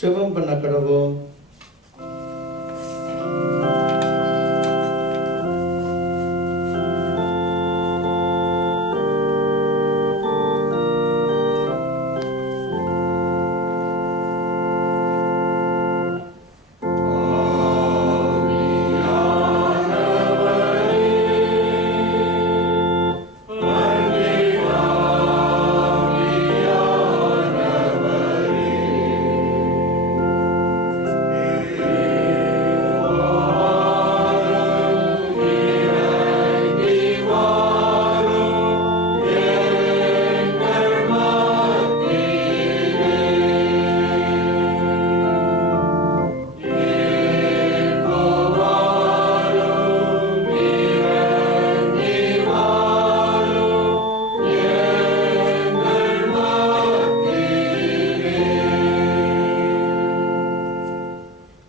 ஜெபம் பண்ண கடவோம்.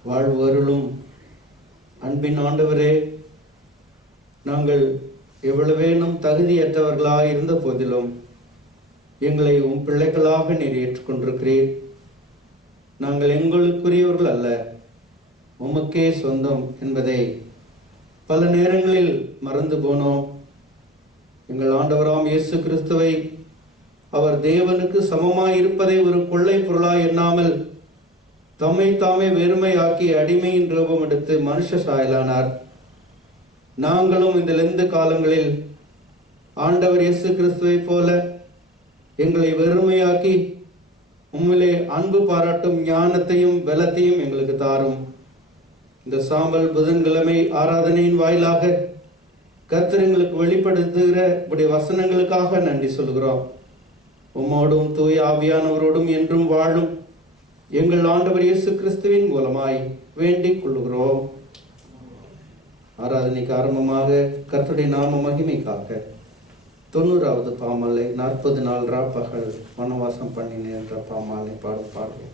வாழ்வருளும் அன்பின் ஆண்டவரே, நாங்கள் எவ்வளவேனும் தகுதியற்றவர்களாக இருந்த போதிலும் எங்களை உம் பிள்ளைகளாக நீர் ஏற்றுக்கொண்டிருக்கிறீர். நாங்கள் எங்களுக்குரியவர்கள் அல்ல, உமக்கே சொந்தம் என்பதை பல நேரங்களில் மறந்து போனோம். எங்கள் ஆண்டவராம் இயேசு கிறிஸ்துவை அவர் தேவனுக்கு சமமாய் இருப்பதை ஒரு கொள்ளை பொருளாய் எண்ணாமல் தம்மை தாமே வெறுமையாக்கி அடிமையின் ரூபம் எடுத்து மனுஷ சாயலானார். நாங்களும் இந்த லெந்து காலங்களில் ஆண்டவர் இயேசு கிறிஸ்துவை போல எங்களை வெறுமையாக்கி உம்மிலே அன்பு பாராட்டும் ஞானத்தையும் பலத்தையும் எங்களுக்கு தாரும். இந்த சாம்பல் புதன்கிழமை ஆராதனையின் வாயிலாக கர்த்தர் எங்களுக்கு வெளிப்படுத்துகிற இப்படி வசனங்களுக்காக நன்றி சொல்கிறோம். உம்மோடும் தூய ஆவியானவரோடும் என்றும் வாழும் எங்கள் ஆண்டவர் இயேசு கிறிஸ்துவின் மூலமாய் வேண்டிக் கொள்ளுகிறோம். ஆராதனைக்கு ஆரம்பமாக கர்த்தருடைய நாம மகிமைக்காக 90வது பாமாலை 40 நாள் பகல் வனவாசம் பண்ணினேன் என்ற பாமாலை பாடுவோம்.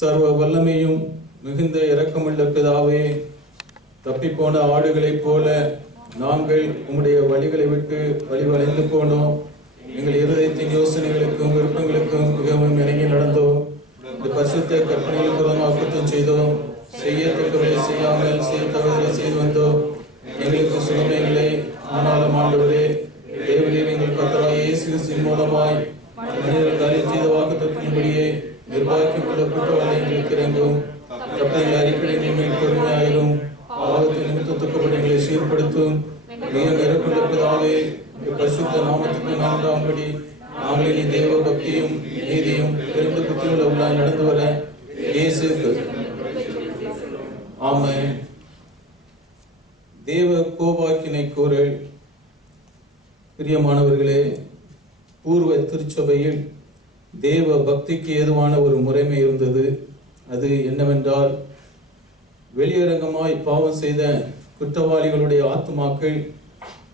சர்வ வல்லமையும் மிகுந்த இரக்கமுள்ள பிதாவே, தப்பிப்போன ஆடுகளைப் போல நாங்கள் உம்முடைய வழிகளை விட்டு வழிவளைந்து போனோம். எங்கள் இருதயத்தின் யோசனைகளுக்கும் விருப்பங்களுக்கும் மிகவும் இணங்கி நடந்தோம். இந்த பரிசுத்த கற்பனையில் புறமாக குற்றம் செய்தோம். செய்யத்தக்கவரை செய்யாமல் செய்யத்தக்கவரை செய்து வந்தோம். எங்களுக்கு சுகமைகளை ஆனாலும் ஆண்டவரே, தேவரீர் எங்கள் கர்த்தராகிய இயேசு கிறிஸ்துவின் மூலமாய் மனிதர்கள் அறிக்கை செய்த வாக்குத்தத்தின்படியே நிர்வாகிக்கப்பட்ட குற்றவாளி எங்களுக்கு இறங்கும். தப்பைகளை அறிக்கைகள் மேல் பொறுமையாயிரும். பாவத்தில் நிமித்தத்துக்கப்பட்ட எங்களை சீர்படுத்தும். மிக நெருக்கொண்டிருப்பதாலே பரிசுத்த நாமத்துக்கு நான்காம்படி நாங்கள் இனி தேவ பக்தியும் நீதியும் பெருந்து புத்தியுள்ள உள்ளாய் நடந்து வர இயேசு. ஆமென். தேவ கோபாக்கினை கூறல். பிரியமானவர்களே, பூர்வ திருச்சபையில் தேவ பக்திக்கு ஏதுவான ஒரு முறைமை இருந்தது. அது என்னவென்றால், வெளியரங்கமாய் பாவம் செய்த குற்றவாளிகளுடைய ஆத்துமாக்கள்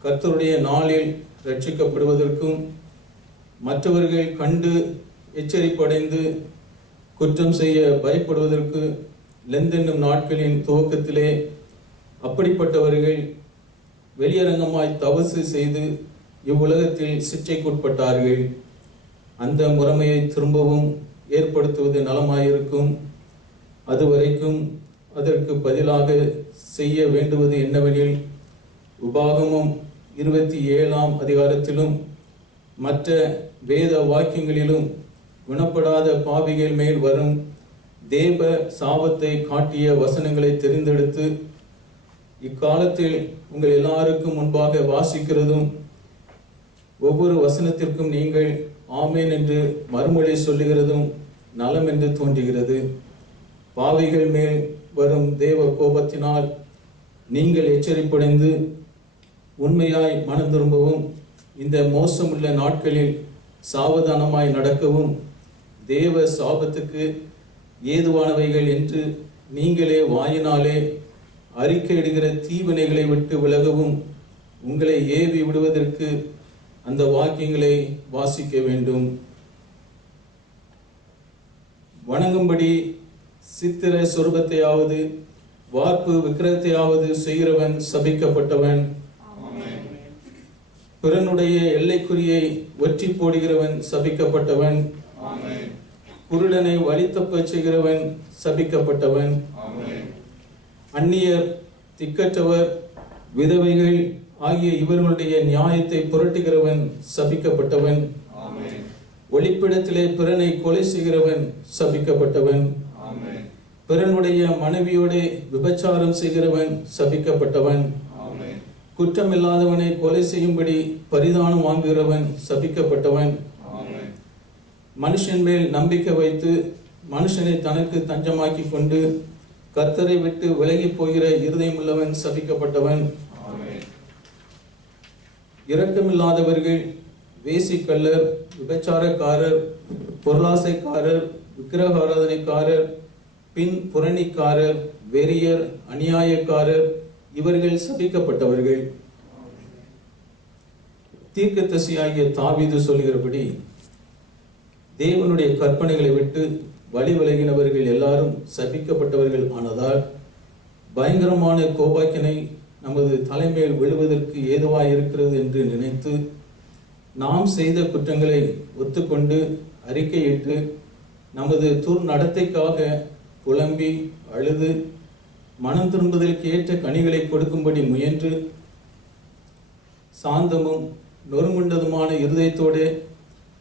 கர்த்தருடைய நாளில் ரட்சிக்கப்படுவதற்கும், மற்றவர்கள் கண்டு எச்சரிப்படைந்து குற்றம் செய்ய பயப்படுவதற்கு லெந்தென்னும் நாட்களின் துவக்கத்திலே அப்படிப்பட்டவர்கள் வெளியரங்கமாய் தவசு செய்து இவ்வுலகத்தில் சிற்றைக்குட்பட்டார்கள். அந்த முறைமையை திரும்பவும் ஏற்படுத்துவது நலமாயிருக்கும். அதுவரைக்கும் அதற்கு பதிலாக செய்ய வேண்டுவது என்னவெனில், உபாகமம் 27ஆம் அதிகாரத்திலும் மற்ற வேத வாக்கியங்களிலும் குணப்படாத பாவிகள் மேல் வரும் தேவ சாபத்தை காட்டிய வசனங்களை தெரிந்தெடுத்து இக்காலத்தில் உங்கள் எல்லாருக்கும் முன்பாக வாசிக்கிறதும், ஒவ்வொரு வசனத்திற்கும் நீங்கள் ஆமேன் என்று மறுமொழி சொல்லுகிறதும் நலம் என்று தோன்றுகிறது. பாவிகள் மேல் வரும் தேவ கோபத்தினால் நீங்கள் எச்சரிப்படைந்து உண்மையாய் மனம் திரும்பவும், இந்த மோசமுள்ள நாட்களில் சாவதானமாய் நடக்கவும், தேவ சாபத்துக்கு ஏதுவானவைகள் என்று நீங்களே வாயினாலே அறிக்கையிடுகிற தீவினைகளை விட்டு விலகவும் உங்களை ஏவி விடுவதற்கு அந்த வாக்கியங்களை வாசிக்க வேண்டும். வணங்கும்படி சித்திர சொரூபத்தையாவது வார்ப்பு விக்கிரகத்தையாவது செய்கிறவன் சபிக்கப்பட்டவன். பிறனுடைய எல்லைக்குறியை ஒற்றி போடுகிறவன் சபிக்கப்பட்டவன். குருடனை வழித்தப்ப செய்கிறவன் சபிக்கப்பட்டவன். அந்நியர், திக்கற்றவர், விதவைகள் ஆகிய இவர்களுடைய நியாயத்தை புரட்டுகிறவன் சபிக்கப்பட்டவன். ஒளிப்பிடத்திலே பிறனை கொலை செய்கிறவன் சபிக்கப்பட்டவன். பிறனுடைய மனைவியோடு விபச்சாரம் செய்கிறவன் சபிக்கப்பட்டவன். குற்றமில்லாதவனை கொலை செய்யும்படி பரிதானம் வாங்குகிறவன் சபிக்கப்பட்டவன். மனுஷன் மேல் நம்பிக்கை வைத்து மனுஷனை தனக்கு தஞ்சமாக்கி கொண்டு கர்த்தரை விட்டு விலகி போகிற இருதயமுள்ளவன் சபிக்கப்பட்டவன். இரக்கமில்லாதவர்கள், வேசிக்கள்ளர், விபச்சாரக்காரர், பொருளாசைக்காரர், விக்கிரக ஆராதனைக்காரர், பின் புரணிக்காரர், வெறியர், அநியாயக்காரர், இவர்கள் சபிக்கப்பட்டவர்கள். தீர்க்கதரிசியாகிய தாவீது சொல்கிறபடி, தேவனுடைய கற்பனைகளை விட்டு வழி விலகினவர்கள் எல்லாரும் சபிக்கப்பட்டவர்கள் ஆனதால் பயங்கரமான கோபாக்கினை நமது தலைமையில் விழுவதற்கு ஏதுவாய் இருக்கிறது என்று நினைத்து நாம் செய்த குற்றங்களை ஒத்துக்கொண்டு அறிக்கையிட்டு நமது துர்நடத்தைக்காக புலம்பி அழுது மனம் திரும்புதலுக்கு ஏற்ற கனிகளை கொடுக்கும்படி முயன்று சாந்தமும் நொறுங்குண்டதுமான இருதயத்தோடு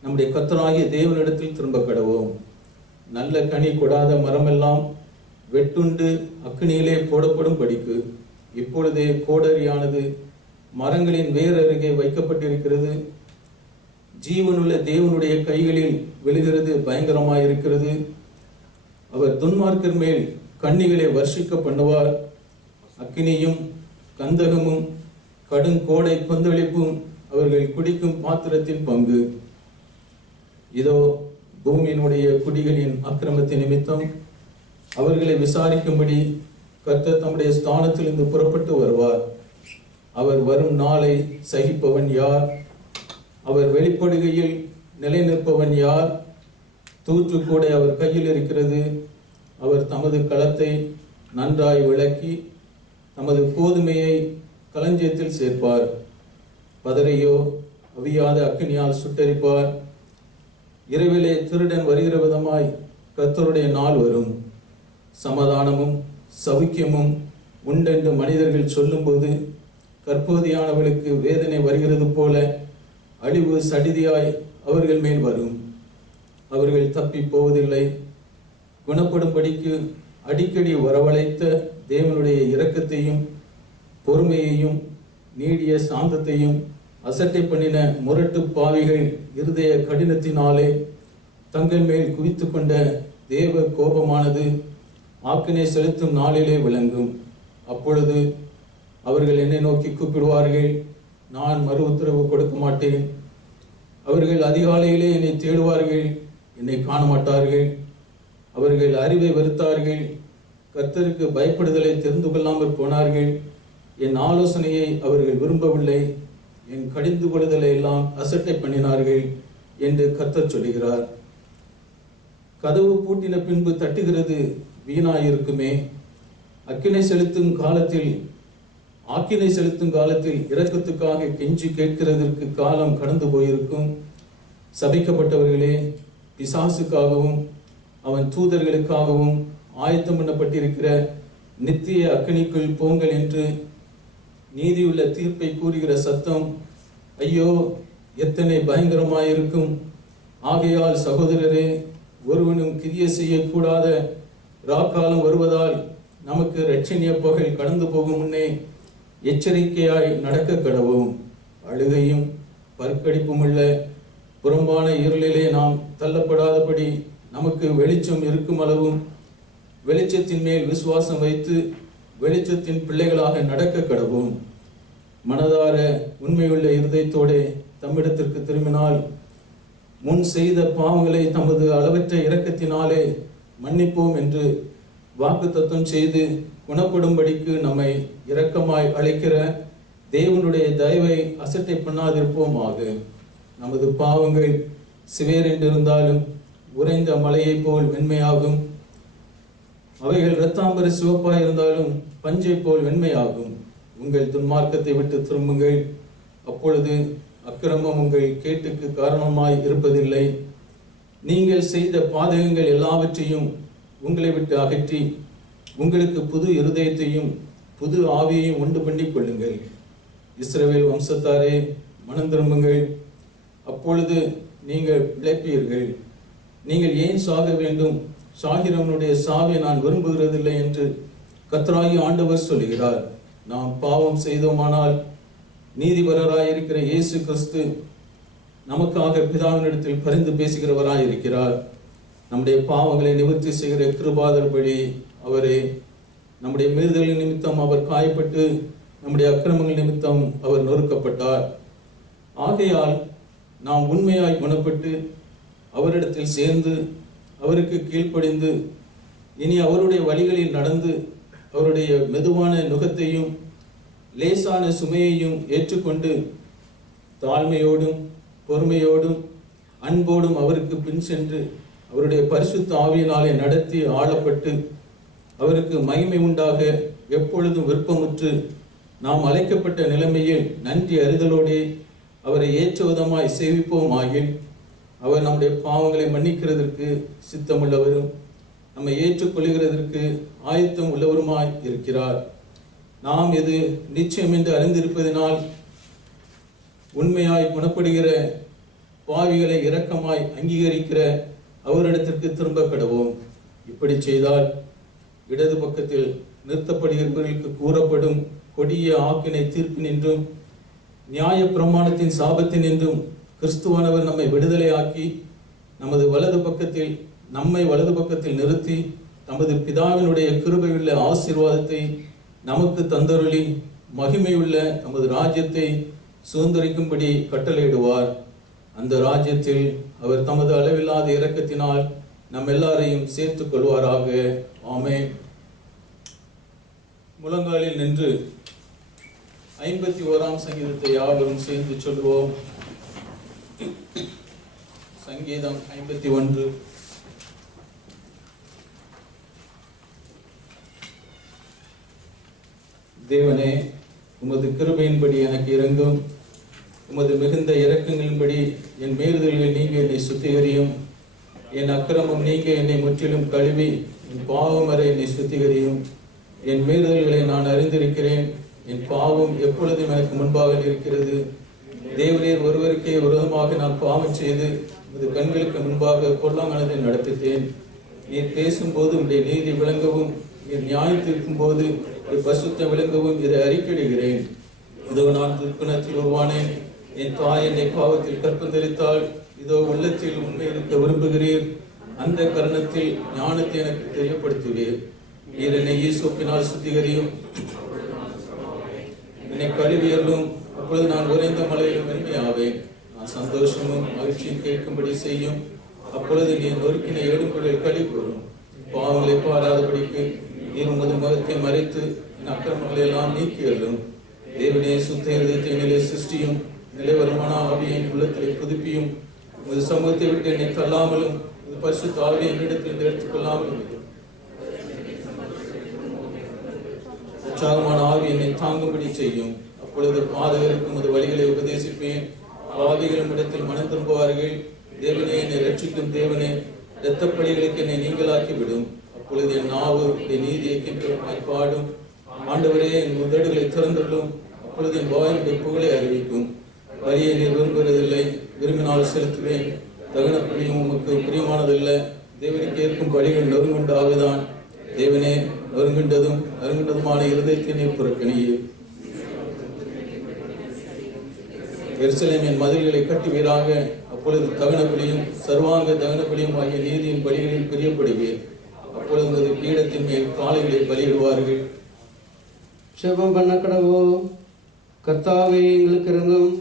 நம்முடைய கர்த்தராகிய தேவனிடத்தில் திரும்ப கடவோம். நல்ல கனி கொடாத மரமெல்லாம் வெட்டுண்டு அக்கினியிலே போடப்படும் படிக்கு இப்பொழுதே கோடரியானது மரங்களின் வேர் அருகே வைக்கப்பட்டிருக்கிறது. ஜீவனுள்ள தேவனுடைய கைகளில் விழுகிறது பயங்கரமாயிருக்கிறது. அவர் துன்மார்க்கர் மேல் கண்ணிகளை வர்ஷிக்க பண்ணுவார். அக்கினியும் கந்தகமும் கடுங்கோடை கொந்தளிப்பும் அவர்கள் குடிக்கும் பாத்திரத்தின் பங்கு. இதோ பூமியினுடைய குடிகளின் அக்கிரமத்தின் நிமித்தம் அவர்களை விசாரிக்கும்படி கர்த்தர் தம்முடைய ஸ்தானத்திலிருந்து புறப்பட்டு வருவார். அவர் வரும் நாளை சகிப்பவன் யார்? அவர் வெளிப்படுகையில் நிலை நிற்பவன் யார்? தூற்று கூட அவர் கையில் இருக்கிறது, அவர் தமது களத்தை நன்றாய் விளக்கி தமது கோதுமையை களஞ்சியத்தில் சேர்ப்பார். பதரையோ அவியாத அக்கினியால் சுட்டரிப்பார். இரவிலே திருடன் வருகிற விதமாய் கர்த்தருடைய நாள் வரும். சமாதானமும் சௌக்கியமும் உண்டென்று மனிதர்கள் சொல்லும்போது கற்போதியானவர்களுக்கு வேதனை வருகிறது போல அழிவு சடிதியாய் அவர்கள் மேல் வரும். அவர்கள் தப்பி போவதில்லை. குணப்படும்படிக்கு அடிக்கடி வரவழைத்த தேவனுடைய இரக்கத்தையும் பொறுமையையும் நீடிய சாந்தத்தையும் அசட்டை பண்ணின முரட்டு பாவிகள் இருதய கடினத்தினாலே தங்கள் மேல் குவித்து கொண்ட தேவ கோபமானது ஆக்கினை செலுத்தும் நாளிலே விளங்கும். அப்பொழுது அவர்கள் என்னை நோக்கி கூப்பிடுவார்கள், நான் மறு உத்தரவு கொடுக்க மாட்டேன். அவர்கள் அதிகாலையிலே என்னை தேடுவார்கள், என்னை காண மாட்டார்கள். அவர்கள் அறிவை வெறுத்தார்கள், கர்த்தருக்கு பயப்படுதலை தெரிந்து கொள்ளாமல் போனார்கள். என் ஆலோசனையை அவர்கள் விரும்பவில்லை, என் கடிந்து கொள்ளுதலை எல்லாம் அசட்டை பண்ணினார்கள் என்று கர்த்தர் சொல்லுகிறார். கதவு பூட்டின பின்பு தட்டுகிறது வீணாயிருக்குமே. ஆக்கினை செலுத்தும் காலத்தில் இரக்கத்துக்காக கெஞ்சி கேட்கிறதற்கு காலம் கடந்து போயிருக்கும். சபிக்கப்பட்டவர்களே, பிசாசுக்காகவும் அவன் தூதர்களுக்காகவும் ஆயத்தம் பண்ணப்பட்டிருக்கிற நித்திய அக்கினிக்குள் போங்கள் என்று நீதியுள்ள தீர்ப்பை கூறுகிற சத்தம் ஐயோ எத்தனை பயங்கரமாயிருக்கும். ஆகையால் சகோதரரே, ஒருவனும் கிரிய செய்யக்கூடாத ராக்காலம் வருவதால் நமக்கு இரட்சணிய பகல் கடந்து போகும் முன்னே எச்சரிக்கையாய் நடக்க கடவோம். அழுகையும் பற்கடிப்பும் உள்ள புறம்பான இருளிலே நாம் தள்ளப்படாதபடி நமக்கு வெளிச்சம் இருக்கும் அளவும் வெளிச்சத்தின் மேல் விசுவாசம் வைத்து வெளிச்சத்தின் பிள்ளைகளாக நடக்க கடவோம். மனதார உண்மையுள்ள இருதயத்தோடு தம்மிடத்திற்கு திரும்பினால் முன் செய்த பாவங்களை தமது அளவற்ற இரக்கத்தினாலே மன்னிப்போம் என்று வாக்குத்தத்தம் செய்து குணப்படும்படிக்கு நம்மை இரக்கமாய் அழைக்கிற தேவனுடைய தயவை அசட்டை பண்ணாதிருப்போமாக. நமது பாவங்கள் சிவேரென்றிருந்தாலும் உறைந்த மலையை போல் வெண்மையாகும். அவைகள் இரத்தாம்பர சிவப்பாய் இருந்தாலும் பஞ்சை போல் வெண்மையாகும். உங்கள் துன்மார்க்கத்தை விட்டு திரும்புங்கள், அப்பொழுது அக்கிரமம் உங்கள் கேட்டுக்கு காரணமாய் இருப்பதில்லை. நீங்கள் செய்த பாதகங்கள் எல்லாவற்றையும் உங்களை விட்டு அகற்றி உங்களுக்கு புது இருதயத்தையும் புது ஆவியையும் உண்டு பண்ணி கொள்ளுங்கள். இஸ்ரவேல் வம்சத்தாரே, மனம் திரும்புங்கள், அப்பொழுது நீங்கள் பிழைப்பீர்கள். நீங்கள் ஏன் சாக வேண்டும்? சாகிறவனுடைய சாவை நான் விரும்புகிறதில்லை என்று கர்த்தராகிய ஆண்டவர் சொல்கிறார். நாம் பாவம் செய்தோமானால் நீதிபரராயிருக்கிற இயேசு கிறிஸ்து நமக்காக பிதாவினிடத்தில் பரிந்து பேசுகிறவராயிருக்கிறார். நம்முடைய பாவங்களை நிவர்த்தி செய்கிற கிருபாதர்படி அவரே. நம்முடைய மீறுதலின் நிமித்தம் அவர் காயப்பட்டு நம்முடைய அக்கிரமங்கள் நிமித்தம் அவர் நொறுக்கப்பட்டார். ஆகையால் நாம் உண்மையாய் குணப்பட்டு அவரிடத்தில் சேர்ந்து அவருக்கு கீழ்ப்படிந்து இனி அவருடைய வழிகளில் நடந்து அவருடைய மெதுவான நுகத்தையும் லேசான சுமையையும் ஏற்றுக்கொண்டு தாழ்மையோடும் பொறுமையோடும் அன்போடும் அவருக்கு பின் சென்று அவருடைய பரிசுத்த ஆவியினாலே நடத்தி ஆளப்பட்டு அவருக்கு மகிமை உண்டாக எப்பொழுதும் விருப்பமுற்று நாம் அழைக்கப்பட்ட நிலைமையில் நன்றி அறிதலோடே அவரை ஏற்ற விதமாய் சேவிப்போம் ஆகில் அவர் நம்முடைய பாவங்களை மன்னிக்கிறதற்கு சித்தமுள்ளவரும் நம்மை ஏற்றுக்கொள்கிறதற்கு ஆயத்தம் உள்ளவருமாய் இருக்கிறார். நாம் இது நிச்சயம் என்று அறிந்திருப்பதனால் உண்மையாய் குணப்படுகிற பாவிகளை இரக்கமாய் அங்கீகரிக்கிற அவரிடத்திற்கு திரும்ப கடவோம். இப்படி செய்தால் இடது பக்கத்தில் நிறுத்தப்படுகிறவர்களுக்கு கூறப்படும் கொடிய ஆக்கினை தீர்ப்பினின்றும் நியாய பிரமாணத்தின் சாபத்தினின்றும் கிறிஸ்துவானவர் நம்மை விடுதலை ஆக்கி நம்மை வலது பக்கத்தில் நிறுத்தி நமது பிதாவினுடைய கிருபையுள்ள ஆசீர்வாதத்தை நமக்கு தந்தருளி மகிமையுள்ள நமது ராஜ்யத்தை சுதந்திரிக்கும்படி கட்டளையிடுவார். அந்த ராஜ்யத்தில் அவர் தமது அளவில்லாத இரக்கத்தினால் நம் எல்லாரையும் சேர்த்துக் கொள்வாராக. ஆமென். முழங்காலில் நின்று 51ஆம் சங்கீதத்தை யாவரும் சேர்ந்து சொல்வோம். சங்கீதம் 51. தேவனே, உமது கிருபையின்படி எனக்கு இரங்கும். உமது மிகுந்த இரக்கங்களின்படி என் மீறுதல்கள் நீங்க என்னை சுத்திகரியும். என் அக்கிரமம் நீங்க என்னை முற்றிலும் கழுவி என் பாவம் வரை என்னை சுத்திகரியும். என் மீறுதல்களை நான் அறிந்திருக்கிறேன். என் பாவம் எப்பொழுதும் எனக்கு முன்பாக இருக்கிறது. தேவரீர் ஒருவருக்கே விரோதமாக நான் பாவம் செய்து உமது கண்களுக்கு முன்பாக பொல்லாங்கனதை நடப்பித்தேன். நீர் பேசும்போது உடைய நீதி விளங்கவும், நீர் நியாயத்திருக்கும் போது பசுத்த விளங்கவும் இதை அறிக்கையிடுகிறேன். இதோ நான் துர்க்குணத்தில் உருவானேன். என் தாய் என்னை பாவத்தில் கற்பந்தரித்தாள். இதோ உள்ளத்தில் உண்மை இருக்க விரும்புகிறீர். அந்த கருணத்தில் ஞானத்தை எனக்கு தெரியப்படுத்துவீர். நீர் என்னை ஈசோப்பினால் சுத்திகரியும், என்னை கழுவியலும். அப்பொழுது நான் உறைந்த மலையிலும் வெண்மையாவேன். நான் சந்தோஷமும் மகிழ்ச்சியும் கேட்கும்படி செய்யும். அப்பொழுது நீர் நொறுக்கின ஏடும்புகள் களி கூறும். பாவங்களை பாராதபடிக்கு நீர் உமது முகத்தை மறைத்து என் அக்கிரமங்களை எல்லாம் நீக்கியலும். தேவனே, சுத்த இருதயத்தை நிலை சிருஷ்டியும், நிலைவரமான ஆவியை உள்ளத்திலே புதுப்பியும். உமது சமூகத்தை விட்டு என்னை தள்ளாமலும் உமது பரிசுத்த ஆவியை என்னிடத்தில் எடுத்துக் கொள்ளாமலும் உற்சாகமான ஆவி என்னை தாங்கும்படி செய்யும். அப்பொழுது பாதகருக்கு உமது வழிகளை உபதேசிப்பேன். பாவிகளும் இடத்தில் மனம் திரும்புவார்கள். தேவனே, என்னை ரட்சிக்கும் தேவனே, இரத்தப்படிகளுக்கு என்னை நீங்களாக்கி விடும். அப்பொழுது என் நாவு என் நீதியை கிண்டமாய் பாடும். ஆண்டவரே, என் உதடுகளை திறந்துள்ளும். அப்பொழுது என் வாயினுடைய புகழை அறிவிக்கும். வரியை நீர் விரும்புவதில்லை, விரும்பினால் செலுத்துவேன். தகுன பலியும் உமக்கு பிரியமானதல்ல. தேவனுக்கு ஏற்கும் பலிகள் நொறுங்குண்டாகுதான். தேவனே, நொறுங்குண்டதும் நறுங்குண்டதுமான இருதயத்தை நீர் புறக்கணியே. எருசலேமின் மதில்களை கட்டுவீராக. அப்பொழுது தகன பலியும் சர்வாங்க தகன பலியும் ஆகிய நீதியின் பலிகளில் பிரியப்படுவேன். அப்பொழுது உமது பீடத்தின் மேல் காளைகளை பலியிடுவார்கள். ஜெபம் பண்ண கடவோம். கர்த்தாவே, எங்களுக்கு இறங்கும்.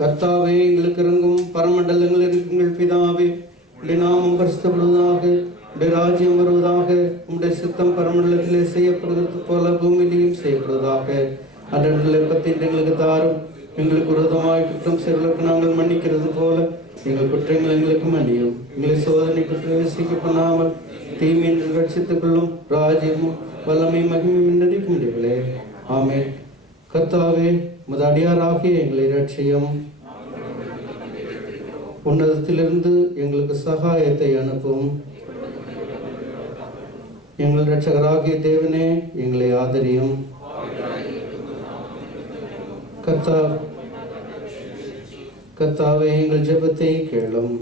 கர்த்தாவே, எங்களுக்கு இறங்கும். பரமண்டலங்கள் இருக்குங்கள் பிதாவே, உடைய நாமம் பரிசுத்தப்படுவதாக, உடைய ராஜ்யம் வருவதாக. உடைய சித்தம் பரமண்டலத்திலே செய்யப்படுகிறது போல பூமியிலையும் செய்யப்படுவதாக. அன்றே பத்தின் எங்களுக்கு தாரும். எங்களுக்கு விரோதமாய் குற்றம் செய்வதற்கு நாங்கள் மன்னிக்கிறது போல எங்கள் குற்றங்கள் எங்களுக்கு மன்னியும். எங்களை சோதனை குற்றம் பண்ணாமல் தீமையை ரட்சித்துக் கொள்ளும். ராஜ்யமும் வல்லமை மகிமையும் நடிக்க முடியவில்லை. ஆமென். கர்த்தாவே, உமது அடியாராகிய எங்களை ரட்சியும். உன்னதத்திலிருந்து எங்களுக்கு சகாயத்தை அனுப்பும். எங்கள் இரட்சகராகிய தேவனே, எங்களை ஆதரியும். கர்த்தாவே, எங்கள் ஜெபத்தை கேளும்.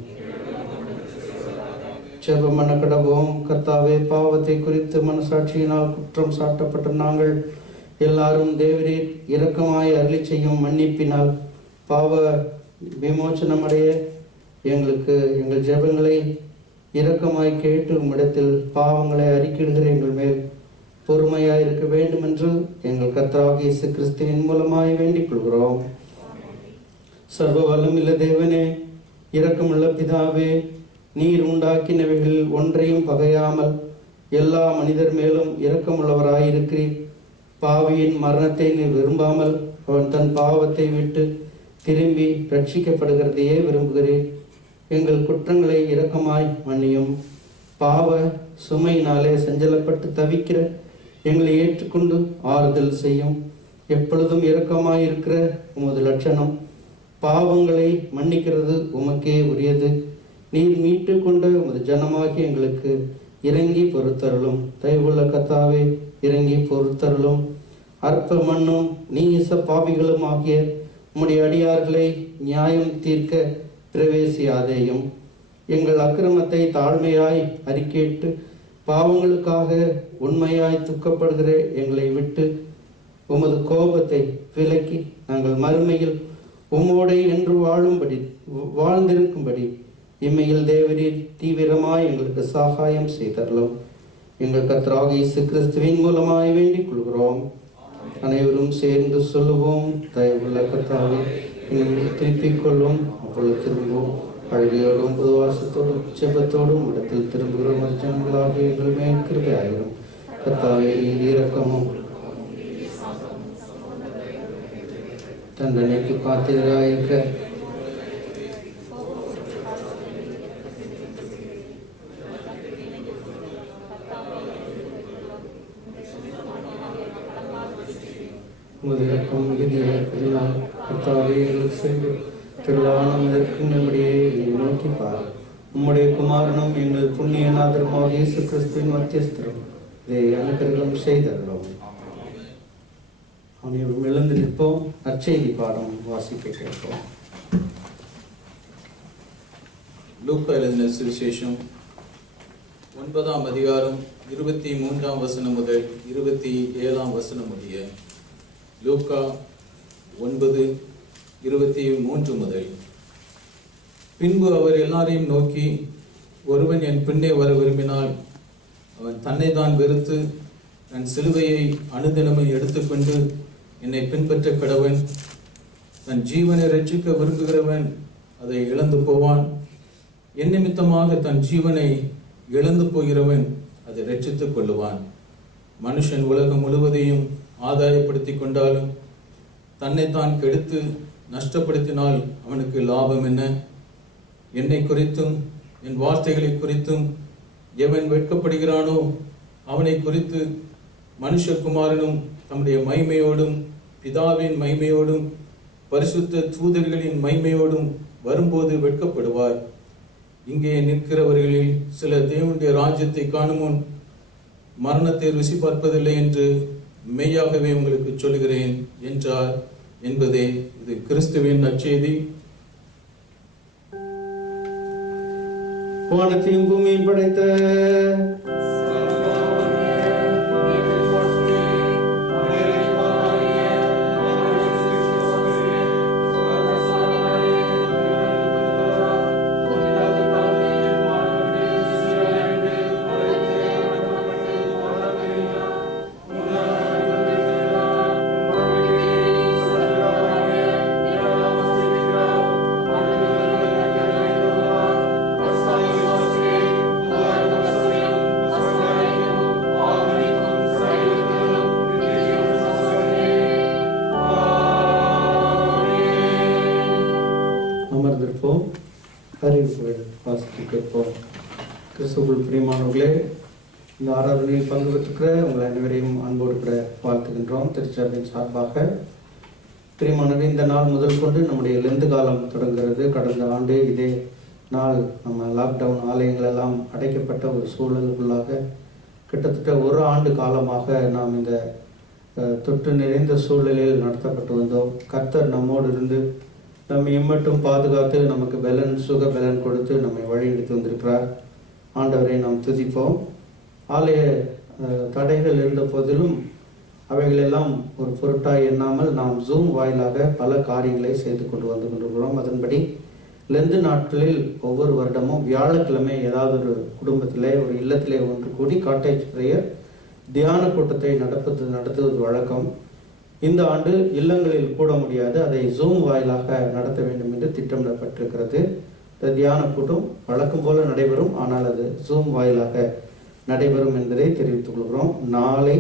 ஜெபம் பண்ண கடவோம். கர்த்தாவே, பாவத்தை குறித்து மனசாட்சியினால் குற்றம் சாட்டப்பட்ட நாங்கள் எல்லாரும் தேவரீர் இரக்கமாய் அருளி செய்யும் மன்னிப்பினால் பாவ விமோசனமடைய எங்களுக்கு எங்கள் ஜெபங்களை இரக்கமாய் கேட்டு உம்மிடத்தில் பாவங்களை அறிக்கையிடுகிற எங்கள் மேல் பொறுமையாய் இருக்க வேண்டும் என்று எங்கள் கர்த்தராகிய இயேசு கிறிஸ்துவின் மூலமாய் வேண்டிக் கொள்கிறோம். சர்வ வல்லமையுள்ள தேவனே, இரக்கமுள்ள பிதாவே, நீர் உண்டாக்கினவைகள் ஒன்றையும் பகையாமல் எல்லா மனிதர் மேலும் இரக்கமுள்ளவராயிருக்கிறீர். பாவியின் மரணத்தை நீர் விரும்பாமல் அவன் தன் பாவத்தை விட்டு திரும்பி ரட்சிக்கப்படுகிறதையே விரும்புகிறீர். எங்கள் குற்றங்களை இரக்கமாய் மன்னியும். பாவ சுமையினாலே சஞ்சலப்பட்டு தவிக்கிற எங்களை ஏற்றுக்கொண்டு ஆறுதல் செய்யும். எப்பொழுதும் இரக்கமாய் இருக்கிற உமது லட்சணம் பாவங்களை மன்னிக்கிறது உமக்கே உரியது. நீர் மீட்டு கொண்ட உமது ஜனமாகி எங்களுக்கு இறங்கி பொறுத்தருளும். தயவுள்ள கர்த்தாவே, இறங்கி பொறுத்தருளும். அற்ப மண்ணும் நீச பாவிகளும் ஆகிய உம்முடைய அடியார்களை நியாயம் தீர்க்க பிரவேசியாதேயும். எங்கள் அக்கிரமத்தை தாழ்மையாய் அறிக்கையிட்டு பாவங்களுக்காக உண்மையாய் துக்கப்படுகிற எங்களை விட்டு உமது கோபத்தை விலக்கி நாங்கள் மறுமையில் உம்மோடே என்று வாழ்ந்திருக்கும்படி இம்மையில் தேவரீர் தீவிரமாய் எங்களுக்கு சகாயம் செய்தரலும். எங்கள் கர்த்தராகிய இயேசு கிறிஸ்துவின் மூலமாய் வேண்டிக் கொள்கிறோம். அனைவரும் சேர்ந்து சொல்லுவோம். தயவுள்ள கர்த்தாவே, எங்களை திருப்பிக் கொள்ளும். அப்பொழுது திரும்புவோம். அழுகையோடும் புதுவாசத்தோடும் ஜெபத்தோடும் இடத்தில் திரும்புகிற ஜனங்களாக எங்கள் மேல் கிருபையாயிரும். கர்த்தாவே, நீர் இரக்கமும் தண்டனைக்கு பாத்திரராயிருக்க உமது இரக்கம் மிகுதியால் கர்த்தாவே எங்களுக்கு செய்து திருவானம் இதற்கு நம்முடைய நோக்கி பார். உம்முடைய குமாரனும் எங்கள் புண்ணியநாதருமாக இயேசு கிறிஸ்துவின் மத்தியஸ்தரும் இதை அனுகிரகம் செய்தருளும். அவனையும் எழுந்து நிற்போம். நற்செய்தி பாடம் வாசிக்க கேட்போம். லூக்கா எழுதின சுவிசேஷம் 9ஆம் அதிகாரம் 23ஆம் வசனம் முதல் 27ஆம் வசனம் முடிய. லூக்கா 9:23 முதல். பின்பு அவர் எல்லாரையும் நோக்கி, ஒருவன் என் பின்னே வர விரும்பினால் அவன் தன்னை தான் வெறுத்து தன் சிலுவையை அனுதினமும் எடுத்துக்கொண்டு என்னை பின்பற்ற கடவன். தன் ஜீவனை ரட்சிக்க விரும்புகிறவன் அதை இழந்து போவான். என் நிமித்தமாக தன் ஜீவனை இழந்து போகிறவன் அதை ரட்சித்துக் கொள்ளுவான். மனுஷன் உலகம் முழுவதையும் ஆதாயப்படுத்தி கொண்டாலும் தன்னைத்தான் கெடுத்து நஷ்டப்படுத்தினால் அவனுக்கு லாபம் என்ன? என்னை குறித்தும் என் வார்த்தைகளை குறித்தும் எவன் வெட்கப்படுகிறானோ அவனை குறித்து மனுஷகுமாரனும் தம்முடைய மகிமையோடும் பிதாவின் மகிமையோடும் பரிசுத்த தூதர்களின் மகிமையோடும் வரும்போது வெட்கப்படுவார். இங்கே நிற்கிறவர்களில் சில தேவனுடைய ராஜ்யத்தை காணும் முன் மரணத்தை ருசி பார்ப்பதில்லை என்று மெய்யாகவே உங்களுக்கு சொல்கிறேன் என்றார் என்பதே இது கிறிஸ்துவின் நற்செய்தி. வானத்தையும் பூமியும் படைத்த கிறிஸ்துவுக்குள் பிரியமானவர்களே, இந்த ஆராதனையில் பங்கு பெற்றிருக்கிற உங்களை அனைவரையும் அன்போடு கூட வாழ்த்துகின்றோம். திருச்சபையின் சார்பாக பிரியமானவர்களே, இந்த நாள் முதல் கொண்டு நம்முடைய லெந்து காலம் தொடங்குகிறது. கடந்த ஆண்டு இதே நாள் நம்ம லாக்டவுன் ஆலயங்கள் எல்லாம் அடைக்கப்பட்ட ஒரு சூழலுக்குள்ளாக கிட்டத்தட்ட ஒரு ஆண்டு காலமாக நாம் இந்த தொற்று நிறைந்த சூழலில் நடத்தப்பட்டு வந்தோம். கர்த்தர் நம்மோடு இருந்து நம்மை இம்மட்டும் பாதுகாத்து நமக்கு பலன் சுக பலன் கொடுத்து நம்மை வழிநடத்தி வந்திருக்கிறார். ஆண்டவரை நாம் துதிப்போம். ஆலய தடைகள் இருந்த போதிலும் அவைகளெல்லாம் ஒரு பொருட்டாய் எண்ணாமல் நாம் ஜூம் வாயிலாக பல காரியங்களை செய்து கொண்டு வந்து கொண்டிருக்கிறோம். அதன்படி லெந்து நாட்களில் ஒவ்வொரு வருடமும் வியாழக்கிழமை ஏதாவது ஒரு குடும்பத்திலே ஒரு இல்லத்திலே ஒன்று கூடி காட்டேஜ் பிரேயர் தியான கூட்டத்தை நடத்துவது வழக்கம். இந்த ஆண்டு இல்லங்களில் கூட முடியாது, அதை ஜூம் வாயிலாக நடத்த வேண்டும் என்று திட்டமிடப்பட்டிருக்கிறது. இந்த தியான கூட்டம் வழக்கம் போல நடைபெறும், ஆனால் அது ஜூம் வாயிலாக நடைபெறும் என்பதை தெரிவித்துக் கொள்கிறோம். நாளை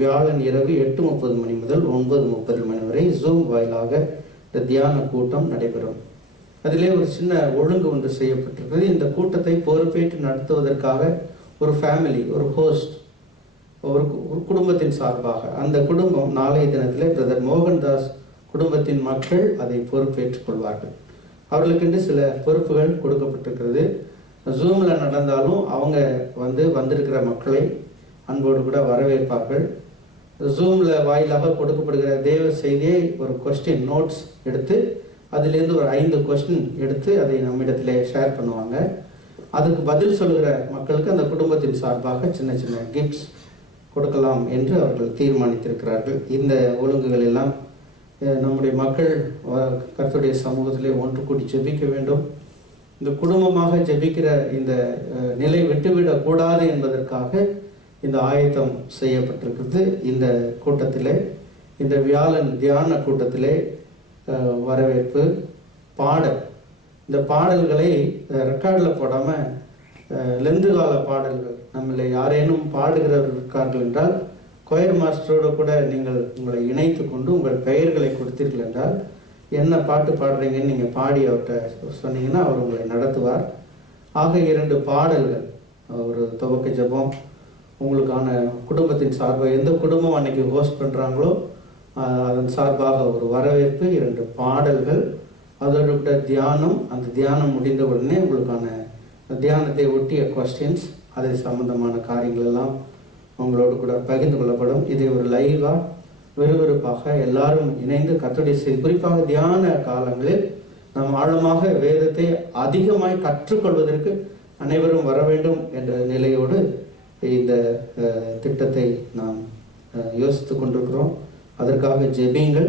வியாழன் இரவு 8:30 மணி முதல் 9:30 மணி வரை ஜூம் வாயிலாக இந்த தியான கூட்டம் நடைபெறும். அதிலே ஒரு சின்ன ஒழுங்கு ஒன்று செய்யப்பட்டிருக்கிறது. இந்த கூட்டத்தை பொறுப்பேற்று நடத்துவதற்காக ஒரு ஃபேமிலி, ஒரு ஹோஸ்ட், ஒரு குடும்பத்தின் சார்பாக அந்த குடும்பம் நாளைய தினத்திலே பிரதர் மோகன்தாஸ் குடும்பத்தின் மக்கள் அதை பொறுப்பேற்றுக் கொள்வார்கள். அவர்களுக்கென்று சில பொறுப்புகள் கொடுக்கப்பட்டிருக்கிறது. ஜூமில் நடந்தாலும் அவங்க வந்திருக்கிற மக்களை அன்போடு கூட வரவேற்பார்கள். ஜூமில் வாயிலாக கொடுக்கப்படுகிற தேவ செய்தியை ஒரு கொஸ்டின் நோட்ஸ் எடுத்து அதிலேருந்து ஒரு 5 கொஸ்டின் எடுத்து அதை நம்மிடத்திலே ஷேர் பண்ணுவாங்க. அதுக்கு பதில் சொல்கிற மக்களுக்கு அந்த குடும்பத்தின் சார்பாக சின்ன சின்ன கிஃப்ட்ஸ் கொடுக்கலாம் என்று அவர்கள் தீர்மானித்திருக்கிறார்கள். இந்த ஒழுங்குகள் எல்லாம் நம்முடைய மக்கள் கர்த்தருடைய சமூகத்திலே ஒன்று கூடி ஜெபிக்க வேண்டும். இந்த குடும்பமாக ஜெபிக்கிற இந்த நிலை விட்டுவிடக்கூடாது என்பதற்காக இந்த ஆயத்தம் செய்யப்பட்டிருக்கிறது. இந்த கூட்டத்திலே, இந்த வியாழன் தியான கூட்டத்திலே வரவேற்பு பாடல், இந்த பாடல்களை ரெக்கார்டில் போடாமல் லெந்து கால பாடல்கள் நம்மளை யாரேனும் பாடுகிறவர்கள் இருக்கார்கள் என்றால் கொயர் மாஸ்டரோடு கூட நீங்கள் உங்களை இணைத்து கொண்டு உங்கள் பெயர்களை கொடுத்தீர்கள் என்றால் என்ன பாட்டு பாடுறீங்கன்னு நீங்கள் பாடி அவர்கிட்ட சொன்னீங்கன்னா அவர் உங்களை நடத்துவார். ஆக 2 பாடல்கள், ஒரு துவக்க ஜெபம், உங்களுக்கான குடும்பத்தின் சார்பாக எந்த குடும்பம் அன்னைக்கு ஹோஸ்ட் பண்ணுறாங்களோ அதன் சார்பாக ஒரு வரவேற்பு, 2 பாடல்கள், அதோடு கூட தியானம். அந்த தியானம் முடிந்த உடனே உங்களுக்கான தியானத்தை ஒட்டிய கொஸ்டின்ஸ், அதை சம்பந்தமான காரியங்கள் எல்லாம் உங்களோடு கூட பகிர்ந்து கொள்ளப்படும். இதை ஒரு லைவாக விறுவிறுப்பாக எல்லாரும் இணைந்து கர்த்தருடைய செய்தி, குறிப்பாக தியான காலங்களில் நாம் ஆழமாக வேதத்தை அதிகமாய் கற்றுக்கொள்வதற்கு அனைவரும் வர வேண்டும் என்ற நிலையோடு இந்த திட்டத்தை நாம் யோசித்து கொண்டிருக்கிறோம். அதற்காக ஜெபியுங்கள்.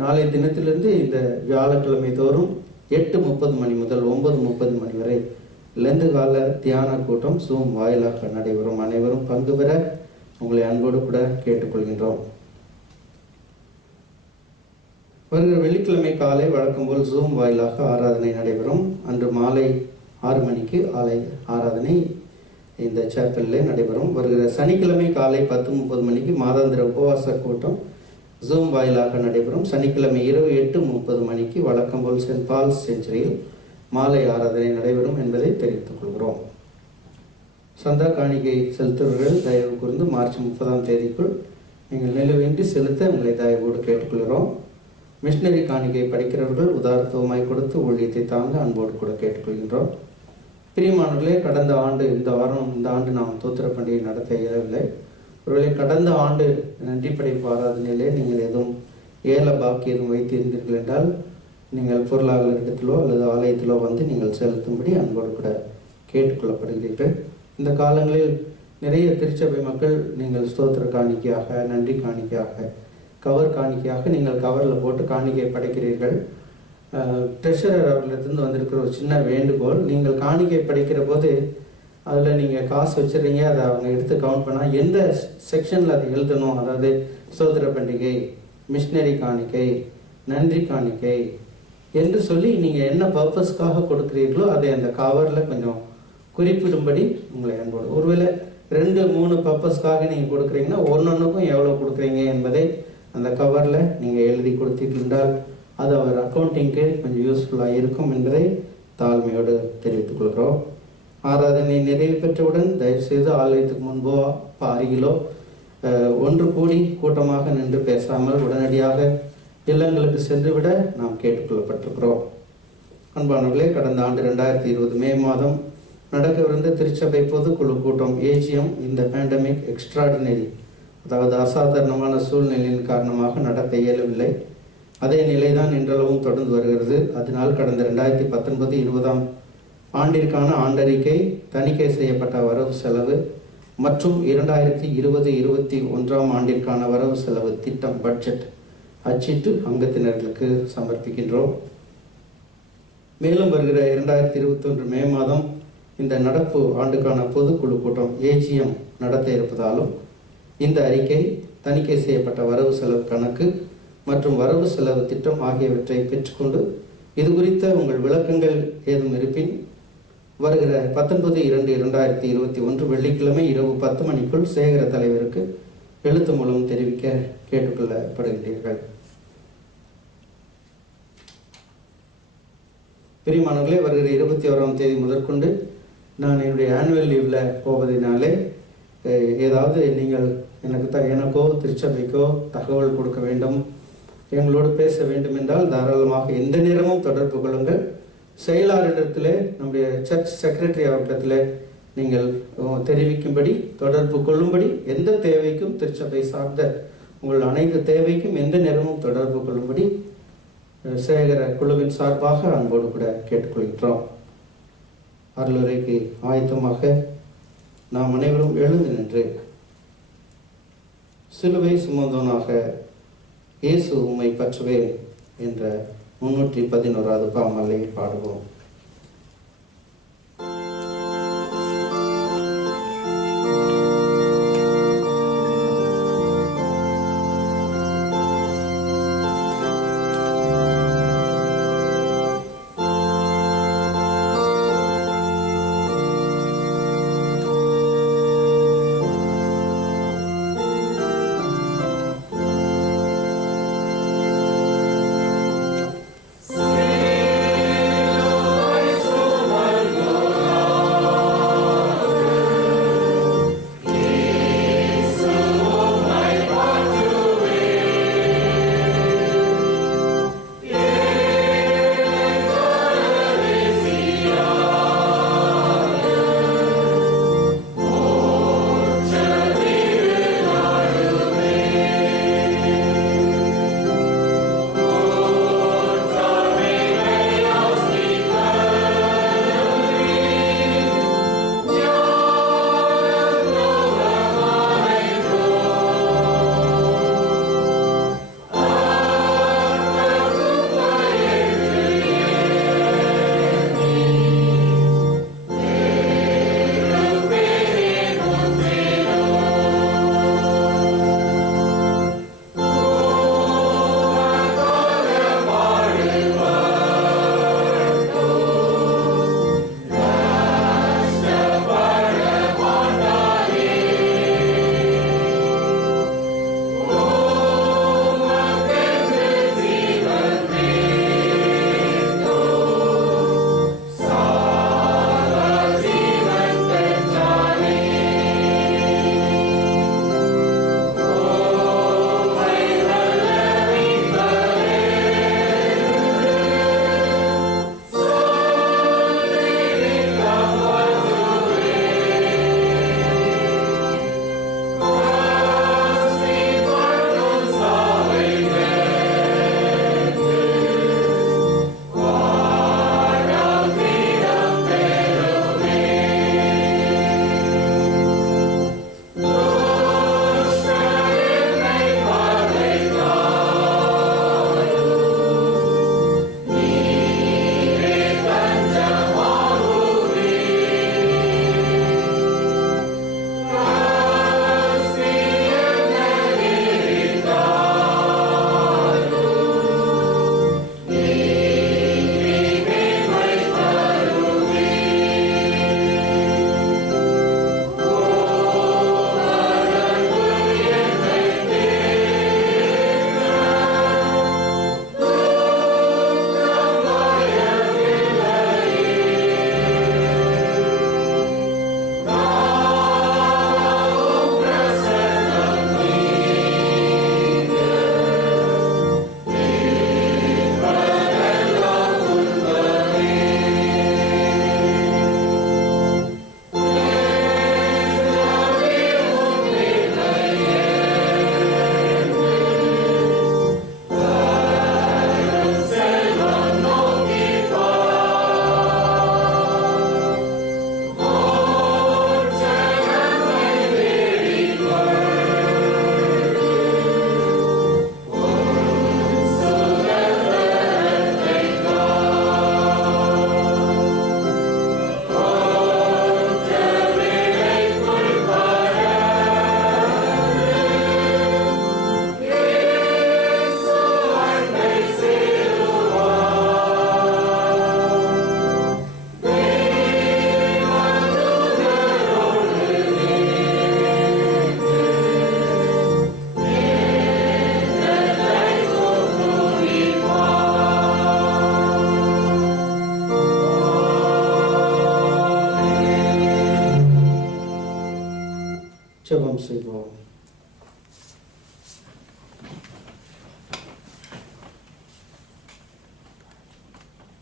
நாளைய தினத்திலிருந்து இந்த வியாழக்கிழமை தோறும் 8:30 மணி முதல் 9:30 மணி வரை லெந்து கால தியான கூட்டம் ஜூம் வாயிலாக நடைபெறும். அனைவரும் பங்கு பெற உங்களை அன்போடு கூட கேட்டுக்கொள்கின்றோம். வருகிற வெள்ளிக்கிழமை காலை வழக்கம் போல் ஜூம் வாயிலாக ஆராதனை நடைபெறும். அன்று மாலை 6 மணிக்கு ஆலய ஆராதனை இந்த சேப்பலில் நடைபெறும். வருகிற சனிக்கிழமை காலை 10:30 மணிக்கு மாதாந்திர உபவாச கூட்டம் ஜூம் வாயிலாக நடைபெறும். சனிக்கிழமை இரவு 8:30 மணிக்கு வழக்கம் போல் சென்ட் பால்ஸ் செஞ்சுரியில் மாலை ஆராதனை நடைபெறும் என்பதை தெரிவித்துக் கொள்கிறோம். சந்தா காணிக்கை செலுத்துவர்கள் தயவு கூர்ந்து மார்ச் 30ஆம் தேதிக்குள் நீங்கள் நிலுவையின்றி செலுத்த உங்களை தயவோடு கேட்டுக்கொள்கிறோம். மிஷினரி காணிக்கை படிக்கிறவர்கள் உதாரணத்துவமாய் கொடுத்து ஊழியத்தை தாங்க அன்போடு கூட கேட்டுக்கொள்கின்றோம். பிரியமானவர்களே, கடந்த ஆண்டு இந்த ஆண்டு நாம் தோத்திர பண்டிகை நடத்த இயலவில்லை. ஒருவேளை கடந்த ஆண்டு நன்றி படைப்பு ஆராதனையிலே நீங்கள் எதுவும் ஏல பாக்கி எதுவும் வைத்திருந்தீர்கள் என்றால் நீங்கள் பொருளாதாரத்திலோ அல்லது ஆலயத்திலோ வந்து நீங்கள் செலுத்தும்படி அன்போடு கூட கேட்டுக்கொள்ளப்படுகிறீர்கள். இந்த காலங்களில் நிறைய திருச்சபை மக்கள் நீங்கள் ஸ்தோத்திர காணிக்கையாக, நன்றி காணிக்கையாக, கவர் காணிக்கையாக நீங்கள் கவரில் போட்டு காணிக்கை படைக்கிறீர்கள். ட்ரெஷரர் அவர்களிடத்திலிருந்து வந்திருக்கிற ஒரு சின்ன வேண்டுகோள், நீங்கள் காணிக்கை படைக்கிற போது அதில் நீங்கள் காசு வச்சுருங்க, அதை அவங்க எடுத்து கவுண்ட் பண்ணால் எந்த செக்ஷனில் அதை எழுதணும், அதாவது ஸ்தோத்திர பண்டிகை, மிஷினரி காணிக்கை, நன்றி காணிக்கை என்று சொல்லி நீங்கள் என்ன பர்பஸ்க்காக கொடுக்குறீர்களோ அதை அந்த கவரில் கொஞ்சம் குறிப்பிடும்படி உங்களை அன்போடு, ஒருவேளை 2-3 பர்பஸ்க்காக நீங்கள் கொடுக்குறீங்கன்னா ஒன்னொன்றுக்கும் எவ்வளோ கொடுக்குறீங்க என்பதை அந்த கவரில் நீங்கள் எழுதி கொடுத்தீர்கள் அது அவர் அக்கௌண்டிங்க்கு கொஞ்சம் யூஸ்ஃபுல்லாக இருக்கும் என்பதை தாழ்மையோடு தெரிவித்துக் கொள்கிறோம். ஆராதனை நிறைவு பெற்றவுடன் தயவுசெய்து ஆலயத்துக்கு முன்போ அருகிலோ ஒன்று கூடி கூட்டமாக நின்று பேசாமல் உடனடியாக இல்லங்களுக்கு சென்றுவிட நாம் கேட்டுக்கொள்ளப்பட்டிருக்கிறோம். அன்பானவர்களே, கடந்த ஆண்டு 2020 மே மாதம் நடக்கவிருந்த திருச்சபை பொதுக்குழு கூட்டம் ஏஜிஎம் இந்த பேண்டமிக் எக்ஸ்ட்ராடினரி, அதாவது அசாதாரணமான சூழ்நிலையின் காரணமாக நடத்த இயலவில்லை. அதே நிலைதான் இன்றளவும் தொடர்ந்து வருகிறது. அதனால் கடந்த 2019-20 ஆண்டிற்கான ஆண்டறிக்கை, தணிக்கை செய்யப்பட்ட வரவு செலவு மற்றும் 2020-21 ஆண்டிற்கான வரவு செலவு திட்டம் பட்ஜெட் அச்சிட்டு அங்கத்தினர்களுக்கு சமர்ப்பிக்கின்றோம். மேலும் வருகிற 2021 மே மாதம் இந்த நடப்பு ஆண்டுக்கான பொதுக்குழு கூட்டம் ஏஜிஎம் நடத்த இருப்பதாலும் இந்த அறிக்கை, தணிக்கை செய்யப்பட்ட வரவு செலவு கணக்கு மற்றும் வரவு செலவு திட்டம் ஆகியவற்றை பெற்றுக்கொண்டு இது குறித்த உங்கள் விளக்கங்கள் ஏதும் இருப்பின் வருகிற 19/2/2021 வெள்ளிக்கிழமை இரவு 10 மணிக்குள் சேகர தலைவருக்கு எழுத்து மூலம் தெரிவிக்க கேட்டுக்கொள்ளப்படுகின்றீர்கள். பிரியமானவர்களே, வருகிற 21ஆம் தேதி முதற்கொண்டு நான் என்னுடைய ஆனுவல் லீவில் போவதனாலே ஏதாவது நீங்கள் எனக்கோ திருச்சபைக்கோ தகவல் கொடுக்க வேண்டும், எங்களோடு பேச வேண்டும் என்றால் தாராளமாக எந்த நேரமும் தொடர்பு கொள்ளுங்கள். செயலாளரிடத்தில், நம்முடைய சர்ச் செக்ரட்டரி அவர்களிடத்தில் நீங்கள் தெரிவிக்கும்படி, தொடர்பு கொள்ளும்படி, எந்த தேவைக்கும் திருச்சபை சார்ந்த உங்கள் அனைத்து தேவைக்கும் எந்த நேரமும் தொடர்பு கொள்ளும்படி சேகர குழுவின் சார்பாக அன்போடு கூட கேட்டுக்கொள்கின்றோம். அருளுரைக்கு ஆயத்தமாக நாம் அனைவரும் எழுந்து நின்று சிலுவை சுமந்தோனாக இயேசு உம்மை பற்றுவேன் என்ற 311வது பாமாலை பாடுவோம். Say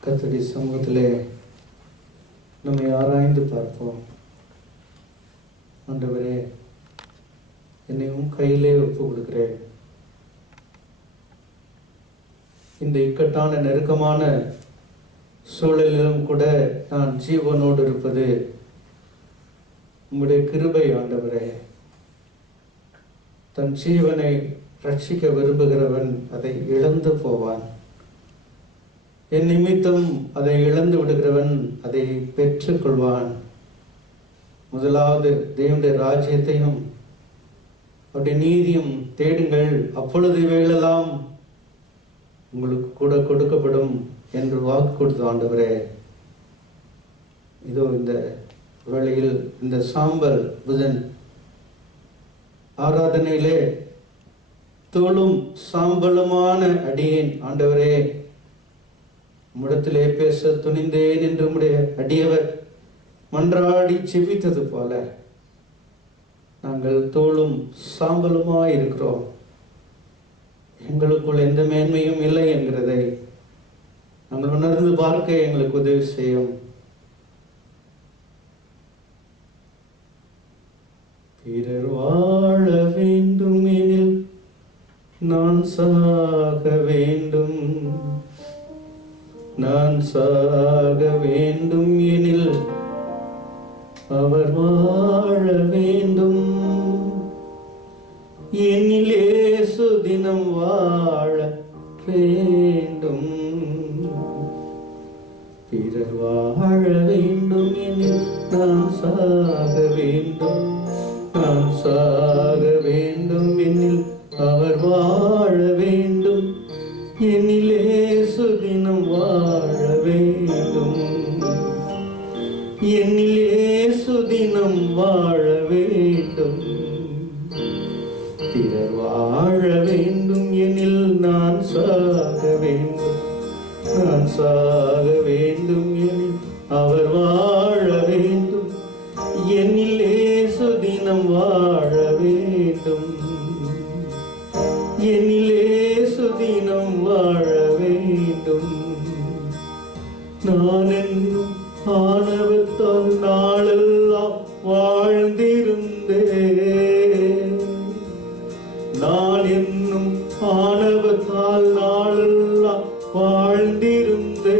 கர்த்தருடைய சமூகத்திலே நம்மை ஆராய்ந்து பார்ப்போம். ஆண்டவரே, என்னை உன் கையிலே ஒப்பு கொடுக்கிறேன். இந்த இக்கட்டான நெருக்கமான சூழலிலும் கூட நான் ஜீவனோடு இருப்பது உம்முடைய கிருபை. ஆண்டவரே, தன் ஜீவனை ரட்சிக்க விரும்புகிறவன் அதை இழந்து போவான். என் நிமித்தம் அதை இழந்து விடுகிறவன் அதை பெற்றுக்கொள்வான். முதலாவது தேவனுடைய ராஜ்யத்தையும் அவருடைய நீதியும் தேடுங்கள், அப்பொழுது இவைகளெல்லாம் உங்களுக்கு கூட கொடுக்கப்படும் என்று வாக்கு கொடுத்த ஆண்டவரே, இதோ இந்த வேளையில் இந்த சாம்பல் புதன் ஆராதனையிலே தோளும் சாம்பலுமான அடியேன் ஆண்டவரே, உம்மிடத்திலே பேச துணிந்தேன் என்று உம்முடைய அடியவர் மன்றாடி செபித்தது போல நாங்கள் தோளும் சாம்பலுமாய் இருக்கிறோம். எங்களுக்குள் எந்த மேன்மையும் இல்லை என்கிறதை நாங்கள் உணர்ந்து பார்க்க எங்களுக்கு உதவி செய்யும். பிறர் வாழ வேண்டும் எனில் நான் சாக வேண்டும், நான் சாக வேண்டும் எனில் அவர் வாழ வேண்டும். என்னிலே சுதினம் வாழ வேண்டும். பிறர் வாழ வேண்டும் எனில் நான் சாக வேண்டும், நான் சாக வேண்டும் எனில் அவர் வாழ வேண்டும். என்னிலே சுதினம் வாழ வேண்டும், என்னிலே சுதினம் வாழ வேண்டும். பிறர் வாழ வேண்டும் எனில் நான் சாக வேண்டும், நான் சாக வேண்டும் எனில் அவர் வாழ வேண்டும். என்னிலே சுதினம் வாழ வேண்டும், என்னிலே சுதினம் வாழ வேண்டும். நான் என்னும் ஆணவத்தால் நாளெல்லாம் வாழ்ந்திருந்தேன், நான் என்னும் ஆணவத்தால் நாளெல்லாம் வாழ்ந்திருந்தேன்.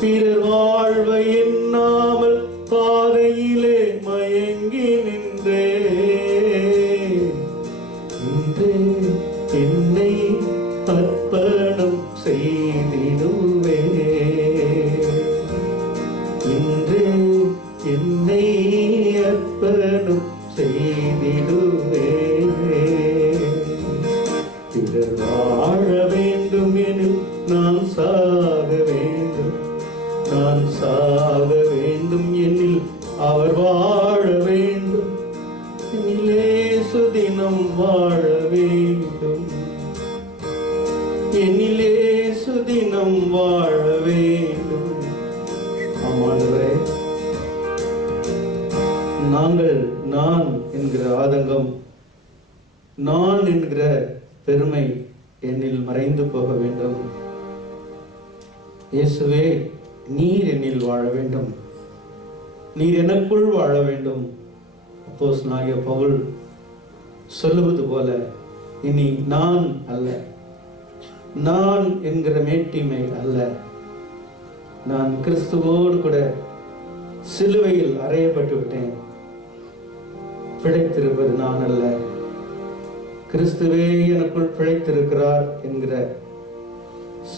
பிறர் வாழ்வை எண்ணாமல் பாதையிலே மயங்கி நின்றேன். இன்றே என்னை அர்ப்பணம் செய்திடுவேன், இன்றே என்னை அர்ப்பணம் செய்திடுவேன். பிறர் வாழ வேண்டும் எனில் நான் சாக வேண்டும், நான் சாக வேண்டும் எனில் அவர் வாழ வேண்டும். என்னிலே சுதினம் வாழ வேண்டும், என்னிலே சுதினம் வாழ வேண்டும். ஆமாண்டவரே, நாங்கள் நான் என்கிற ஆதங்கம், நான் என்கிற பெருமை என்னில் மறைந்து போக வேண்டும். இயேசுவே, நீர் என்னில் வாழ வேண்டும், நீர் எனக்குள் வாழ வேண்டும். அப்போஸ்தலனாகிய பவுல் சொல்லுவது போல, இனி நான் அல்ல, நான் என்கிற மேட்டிமை அல்ல, நான் கிறிஸ்துவோடு கூட சிலுவையில் அறையப்பட்டு விட்டேன். பிழைத்திருப்பது நான் அல்ல, கிறிஸ்துவே எனக்குள் பிழைத்திருக்கிறார் என்கிற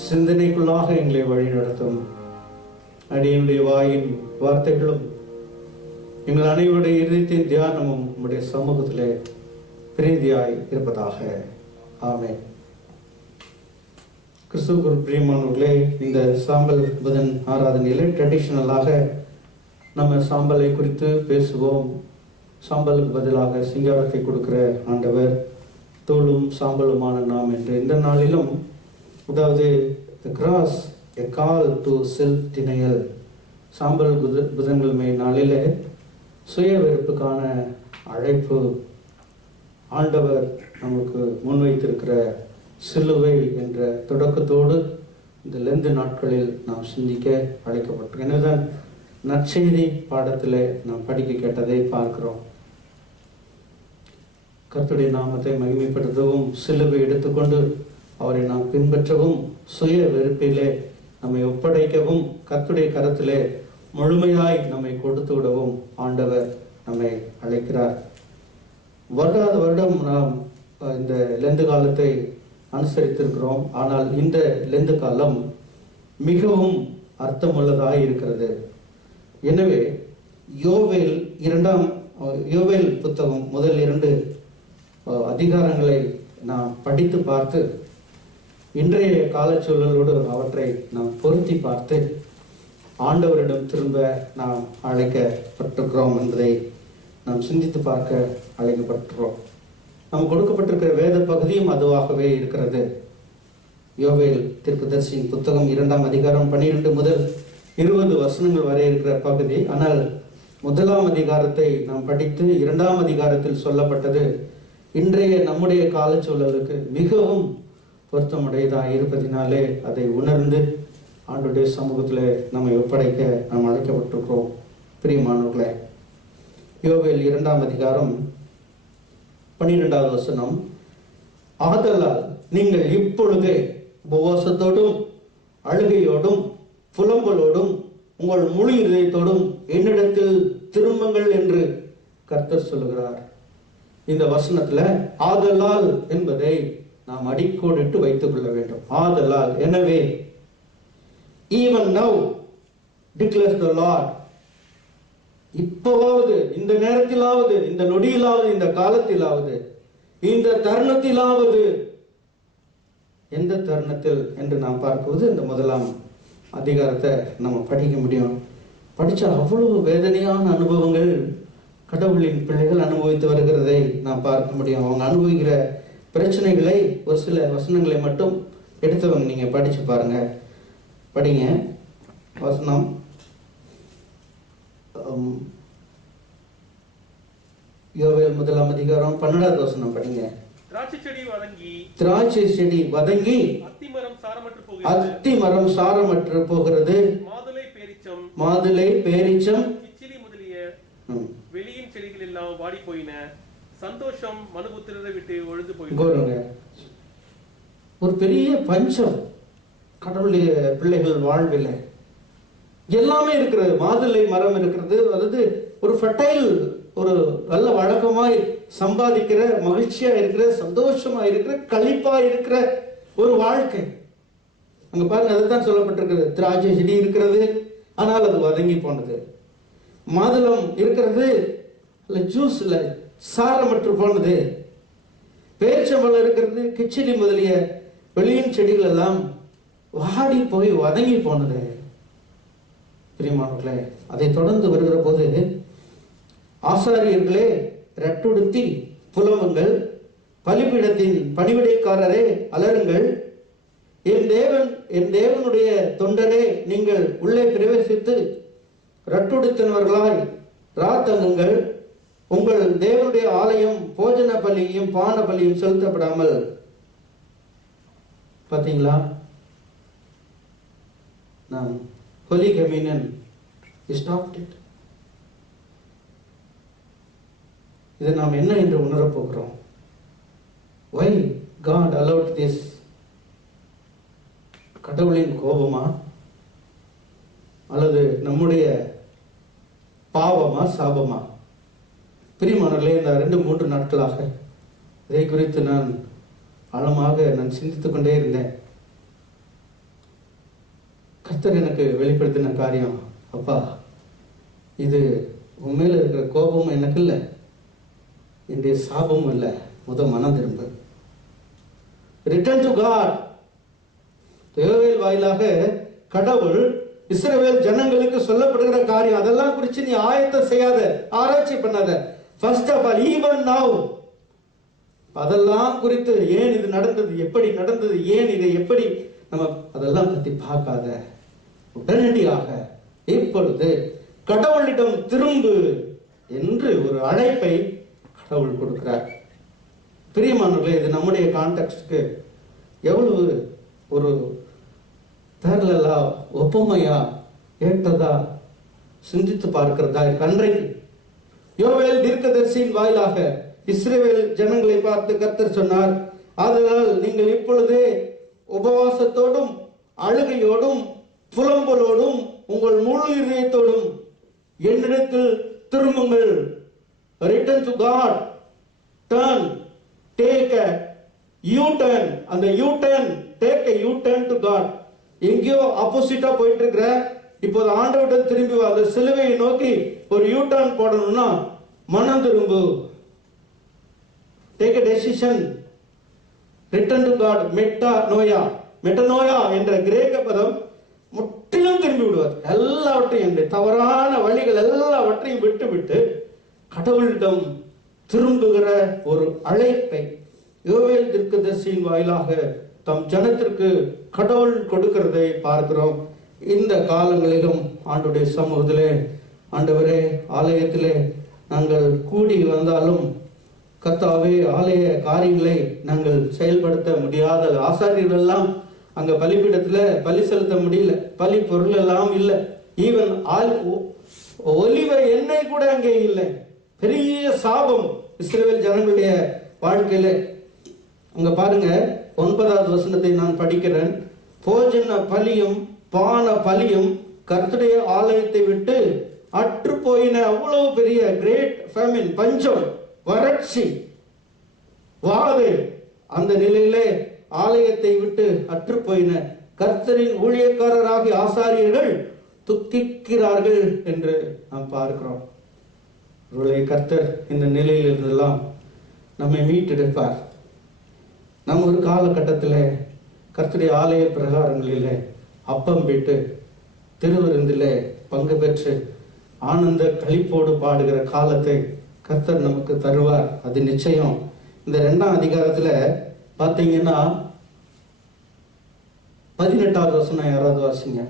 சிந்தனைக்குள்ளாக எங்களை வழிநடத்தும். அடியனுடைய வாயின் வார்த்தைகளும் எங்கள் அனைவருடைய இதயத்தின் தியானமும் உம்முடைய சமூகத்திலே பிரீதியாய் இருப்பதாக. ஆமென். கிறிஸ்துவுக்குள் பிரியமானவர்களே, இந்த சாம்பல் புதன் ஆராதனையில் ட்ரெடிஷ்னலாக நம்ம சாம்பலை குறித்து பேசுவோம். சாம்பலுக்கு பதிலாக சிங்காரத்தை கொடுக்கிற ஆண்டவர், தோளும் சாம்பலுமான நாம் என்று இந்த நாளிலும், அதாவது the cross a call to self denial, சாம்பல் புதன்கிழமை நாளிலே சுய வெறுப்புக்கான அழைப்பு, ஆண்டவர் நமக்கு முன்வைத்திருக்கிற சிலுவை என்ற தொடக்கத்தோடு இந்த லெந்து நாட்களில் நாம் சிந்திக்க அழைக்கப்பட்டோம். எனவேதான் நற்செய்தி பாடத்தில் நாம் படிக்க கேட்டதை பார்க்கிறோம். கர்த்தருடைய நாமத்தை மகிமைப்படுத்தவும், சிலுவை எடுத்துக்கொண்டு அவரை நாம் பின்பற்றவும், சுய வெறுப்பிலே நம்மை ஒப்படைக்கவும், கர்த்தருடைய கரத்திலே முழுமையாய் நம்மை கொடுத்து விடவும் ஆண்டவர் நம்மை அழைக்கிறார். வருடம் நாம் இந்த லெந்து காலத்தை அனுசரித்திருக்கிறோம். ஆனால் இந்த லெந்து காலம் மிகவும் அர்த்தமுள்ளதாக இருக்கிறது. எனவே யோவேல் புத்தகம் முதல் 2 அதிகாரங்களை நாம் படித்து பார்த்து இன்றைய காலச்சூழலோடு அவற்றை நாம் பொருத்தி பார்த்து ஆண்டவரிடம் திரும்ப நாம் அழைக்கப்பட்டிருக்கிறோம் என்பதை நாம் சிந்தித்து பார்க்க அழைக்கப்பட்டிருக்கிறோம். நாம் கொடுக்கப்பட்டிருக்கிற வேத பகுதியும் அதுவாகவே இருக்கிறது. யோவேல் தீர்க்கதரிசியின் புத்தகம் 2ஆம் அதிகாரம் 12 முதல் 20 வசனங்கள் வரை இருக்கிற பகுதி. ஆனால் 1ஆம் அதிகாரத்தை நாம் படித்து 2ஆம் அதிகாரத்தில் சொல்லப்பட்டது இன்றைய நம்முடைய காலச்சூழலுக்கு மிகவும் பொருத்தமுடையதாக இருப்பதினாலே அதை உணர்ந்து ஆண்டுடைய சமூகத்தில் நம்மை ஒப்படைக்க நாம் அழைக்கப்பட்டிருக்கிறோம். பிரியமானவர்களே, யோவேல் 2ஆம் அதிகாரம் 12வது வசனம், ஆதலால் நீங்கள் இப்பொழுதே உபவாசத்தோடும் அழுகையோடும் புலம்பலோடும் உங்கள் முழு இதயத்தோடும் என்னிடத்தில் திரும்புங்கள் என்று கர்த்தர் சொல்லுகிறார். இந்த வசனத்துல ஆதலால் என்பதை நாம் அடிக்கோடிட்டு வைத்துக் கொள்ள வேண்டும். ஆதலால், எனவே, even now declares the Lord, இப்போவாவது, இந்த நேரத்திலாவது, இந்த நொடியிலாவது, இந்த காலத்திலாவது, இந்த தருணத்திலாவது, எந்த தருணத்தில் என்று நாம் பார்க்குவது இந்த 1ஆம் அதிகாரத்தை நம்ம படிக்க முடியும். படிச்ச அவ்வளவு வேதனையான அனுபவங்கள் கடவுளின் பிள்ளைகள் அனுபவித்து வருகிறதை நாம் பார்க்க முடியும். அவங்க அனுபவிக்கிற பிரச்சனைகளை ஒரு சில வசனங்களை மட்டும் எடுத்தவங்க நீங்க படிச்சு பாருங்க. படிங்க வசனம். யோவேல் 1ஆம் அதிகாரம் 12வது வசனம் படிங்க. திராட்சை செடி வதங்கி அத்திமரம் சாரமற்று போகிறது, மாதுளை பேரிச்சம் வெளியின் செடிகள் எல்லாம் வாடி போயின, சந்தோஷம் மனுபுத்திரரை விட்டு ஒழுந்து போயின. ஒரு பெரிய பஞ்சம் கடவுளுடைய பிள்ளைகள் வாழ்வில் எல்லாமே இருக்கிறது. மாதுளை மரம் இருக்கிறது, அதாவது ஒரு ஃபர்டைல், ஒரு நல்ல வழக்கமாய் சம்பாதிக்கிற, மகிழ்ச்சியா இருக்கிற, சந்தோஷமா இருக்கிற, களிப்பா இருக்கிற ஒரு வாழ்க்கை. அங்க பாருங்க, அதுதான் சொல்லப்பட்டிருக்கிறது. திராட்சை செடி இருக்கிறது, ஆனால் அது வதங்கி போனது. மாதுளம் இருக்கிறது, ஜூஸ்ல சாரமற்று போனது. பேரிச்சம்பழம் இருக்கிறது, கிச்சிலி முதலிய வெளியின் செடிகள் எல்லாம் வாடி போய் வதங்கி போனது. பிரியமானவர்களே, அதை தொடர்ந்து வருகிற போது, ஆசாரியர்களே ரட்டுடுத்தி புலமுங்கள், பலிபீடத்தின் பணிவிடைக்காரரே அலருங்கள், என் தேவனுடைய தொண்டரே நீங்கள் உள்ளே பிரவேசித்து ரட்டுடுத்தினவர்களாய் ராத்தங்குங்கள். உங்கள் தேவனுடைய ஆலயம் போஜன பலியும் பான பலியும் செலுத்தப்படாமல். பார்த்தீங்களா, நாம் Holy Communion stopped it. இதை நாம் என்ன என்று உணரப் போகிறோம்? Why God allowed this? கடவுளின் கோபமா அல்லது நம்முடைய பாவமா சாபமா? பிரியமானவர்களே, இந்த 2-3 நாட்களாக இதை குறித்து நான் ஆழமாக சிந்தித்துக் கொண்டே இருந்தேன். கர்த்தர் எனக்கு வெளிப்படுத்தின காரியம், அப்பா, இது உண்மையில இருக்கிற கோபமும் எனக்கு இல்லை, என்னுடைய சாபமும் இல்லை. மனம் திரும்ப, ரிட்டர்ன் டு காட். யோவேல் வாயிலாக கடவுள் இஸ்ரவேல் ஜனங்களுக்கு சொல்லப்படுகிற காரியம், அதெல்லாம் குறித்து நீ ஆயத்தம் செய்யாத, ஆராய்ச்சி பண்ணாத. First of all, even now, அதெல்லாம் குறித்து ஏன் இது நடந்தது, எப்படி நடந்தது, ஏன் இதை எப்படி நம்ம அதெல்லாம் பத்தி பார்க்காத, உடனடியாக இப்பொழுது கடவுளிடம் திரும்பு என்று ஒரு அழைப்பை கடவுள் கொடுக்கிறார். பிரியமானவர்களே, இது நம்முடைய கான்டெக்ஸ்டுக்கு எவ்வளவு ஒரு தரலா ஒப்புமையா ஏற்றதா சிந்தித்து பார்க்கிறதா அன்றைக்கு யோவேல் தீர்க்கதரிசியின் வாயிலாக இஸ்ரவேல் ஜனங்களை பார்த்து கர்த்தர் சொன்னார், ஆதலால் நீங்கள் இப்பொழுதே உபவாசத்தோடும் அழுகையோடும் புலம்பலோடும் உங்கள் முழு இதயத்தோடும் என்னிடத்தில் திரும்புங்கள். Return to God. Turn. Take a U-turn. அந்த U-turn, take a U-turn to God. எங்கேயோ ஆப்போசிட்டா போயிட்டு இருக்கிற, இப்போது ஆண்டவரிடம் திரும்பி வா. அந்த சிலுவையை நோக்கி ஒரு U-turn போடணும்னா மனம் திரும்பு. Take a decision. Return to God. மெட்டனோயா என்ற கிரேக்க பதம் முற்றிலும் திரும்பி விடுவார். எல்லாவற்றையும் தவறான வழிகள் எல்லாவற்றையும் விட்டு கடவுளிடம் திரும்புகிற ஒரு அழைப்பை யோவேல் தீர்க்கதரிசியின் வாயிலாக தம் ஜனத்திற்கு கடவுள் கொடுக்கிறதை பார்க்கிறோம். இந்த காலங்களிலும் ஆண்டுடைய சமூகத்திலே, ஆண்டவரே, ஆலயத்திலே நாங்கள் கூடி வந்தாலும் கர்த்தாவே, ஆலய காரியங்களை நாங்கள் செயல்படுத்த முடியாத ஆசாரியர்கள் எல்லாம் அங்க பலிபீடத்துல பலி செலுத்த முடியல, பலி பொருள் எல்லாம் இல்லை, ஈவன் ஒலிவ எண்ணெய் கூட அங்கே இல்லை. பெரிய சாபம் இஸ்ரவேல் ஜனங்களுடைய வாழ்க்கையில. அங்க பாருங்க, 9வது வசனத்தை நான் படிக்கிறேன். போஜன பலியும் பான பலியும் கர்த்தருடைய ஆலயத்தை விட்டு அற்று போயின. அவ்வளவு பெரிய கிரேட் ஃபேமின், பஞ்சம், வறட்சி, வாது, அந்த நிலையிலே ஆலயத்தை விட்டு அற்று போயின. கர்த்தரின் ஊழியக்காரராகிய ஆசாரியர்கள் துக்கிக்கிறார்கள் என்று நாம் பார்க்கிறோம். கர்த்தர் இந்த நிலையில் இருந்தெல்லாம் நம்மை மீட்டெடுப்பார். நம்ம ஒரு காலகட்டத்தில் கர்த்தருடைய ஆலய பிரகாரங்களிலே அப்பம் விட்டு திருவிருந்திலே பங்கு பெற்று ஆனந்த களிப்போடு பாடுகிற காலத்தை கர்த்தர் நமக்கு தருவார். அது நிச்சயம். இந்த 2ஆம் அதிகாரத்துல பார்த்தீங்கன்னா 18வது வசனம் யாராவது வாசிங்க.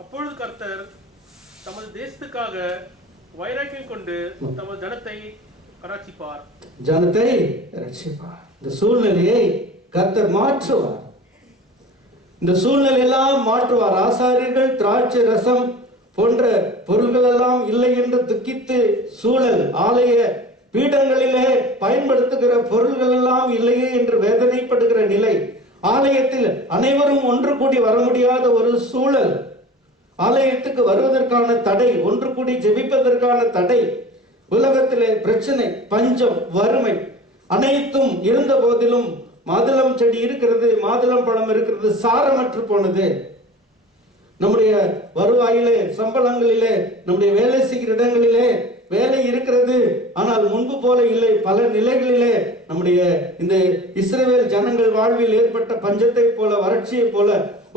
அப்பொழுது கர்த்தர் தமது தேசத்துக்காக வைராக்கியம் கொண்டு தமது ஜனத்தை ரட்சிப்பார். இந்த சூழ்நிலையை கர்த்தர் மாற்றுவார். இந்த சூழ்நிலையெல்லாம் மாற்றுவார். ஆசாரியர்கள் திராட்சை ரசம் போன்ற பொருள்கள் எல்லாம் இல்லை என்று துக்கித்து, சூழல் ஆலய பீடங்களிலே பயன்படுத்துகிற பொருள்கள் எல்லாம் இல்லையே என்று வேதனைப்படுகிற நிலை, ஆலயத்தில் அனைவரும் ஒன்று கூடி வர முடியாத ஒரு சூழல், ஆலயத்துக்கு வருவதற்கான தடை, ஒன்று கூடி ஜெபிப்பதற்கான தடை, உலகத்திலே பிரச்சனை, பஞ்சம், வறுமை அனைத்தும் இருந்த போதிலும் மாதுளம் செடி இருக்கிறது, மாதுளம் பழம் இருக்கிறது, சாரமற்று போனது. நம்முடைய வருவாயிலே, சம்பளங்களிலே, நம்முடைய வேலை செய்கிற இடங்களிலே வேலை இருக்கிறது, ஆனால் முன்பு போல இல்லை. பல நிலைகளிலே நம்முடைய இந்த இஸ்ரவேல் ஜனங்கள் வாழ்வில் ஏற்பட்ட பஞ்சத்தை போல, வறட்சியை போல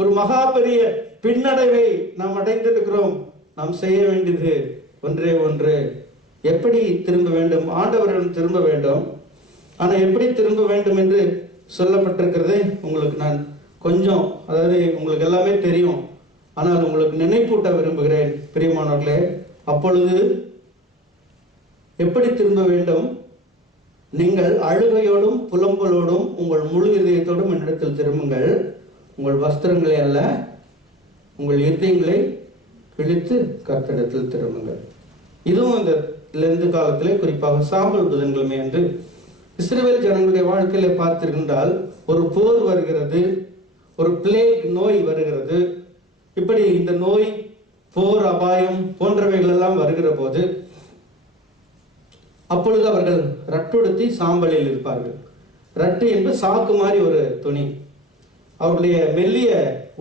ஒரு மகா பெரிய பின்னடைவை நாம் அடைந்திருக்கிறோம். நாம் செய்ய வேண்டியது ஒன்றே ஒன்று, எப்படி திரும்ப வேண்டும்? ஆண்டவரிடம் திரும்ப வேண்டும். ஆனால் எப்படி திரும்ப வேண்டும் என்று சொல்லப்பட்டிருக்கிறது உங்களுக்கு நான் கொஞ்சம், அதாவது உங்களுக்கு எல்லாமே தெரியும், ஆனால் உங்களுக்கு நினைப்பூட்ட விரும்புகிறேன் பிரியமானவர்களே. அப்பொழுது எப்படி திரும்ப வேண்டும்? நீங்கள் அழுகையோடும் புலம்பலோடும் உங்கள் முழு இதயத்தோடும் என்னிடத்தில் திரும்புங்கள். உங்கள் வஸ்திரங்களை அல்ல, உங்கள் இதயங்களை கிழித்து கர்த்தரிடத்தில் திரும்புங்கள். இதுவும் இந்த லெந்து காலத்திலே, குறிப்பாக சாம்பல் புதன்கிழமை என்று இஸ்ரவேல் ஜனங்களுடைய வாழ்க்கையில பார்த்திருந்தால், ஒரு போர் வருகிறது, ஒரு பிளேக் நோய் வருகிறது. இப்படி இந்த நோய், போர், அபாயம் போன்றவைகள் எல்லாம் வருகிற போது அப்பொழுது அவர்கள் ரட்டுடுத்தி சாம்பலில் இருப்பார்கள். ரட்டு என்பது சாக்கு மாதிரி ஒரு துணி. அவருடைய மெல்லிய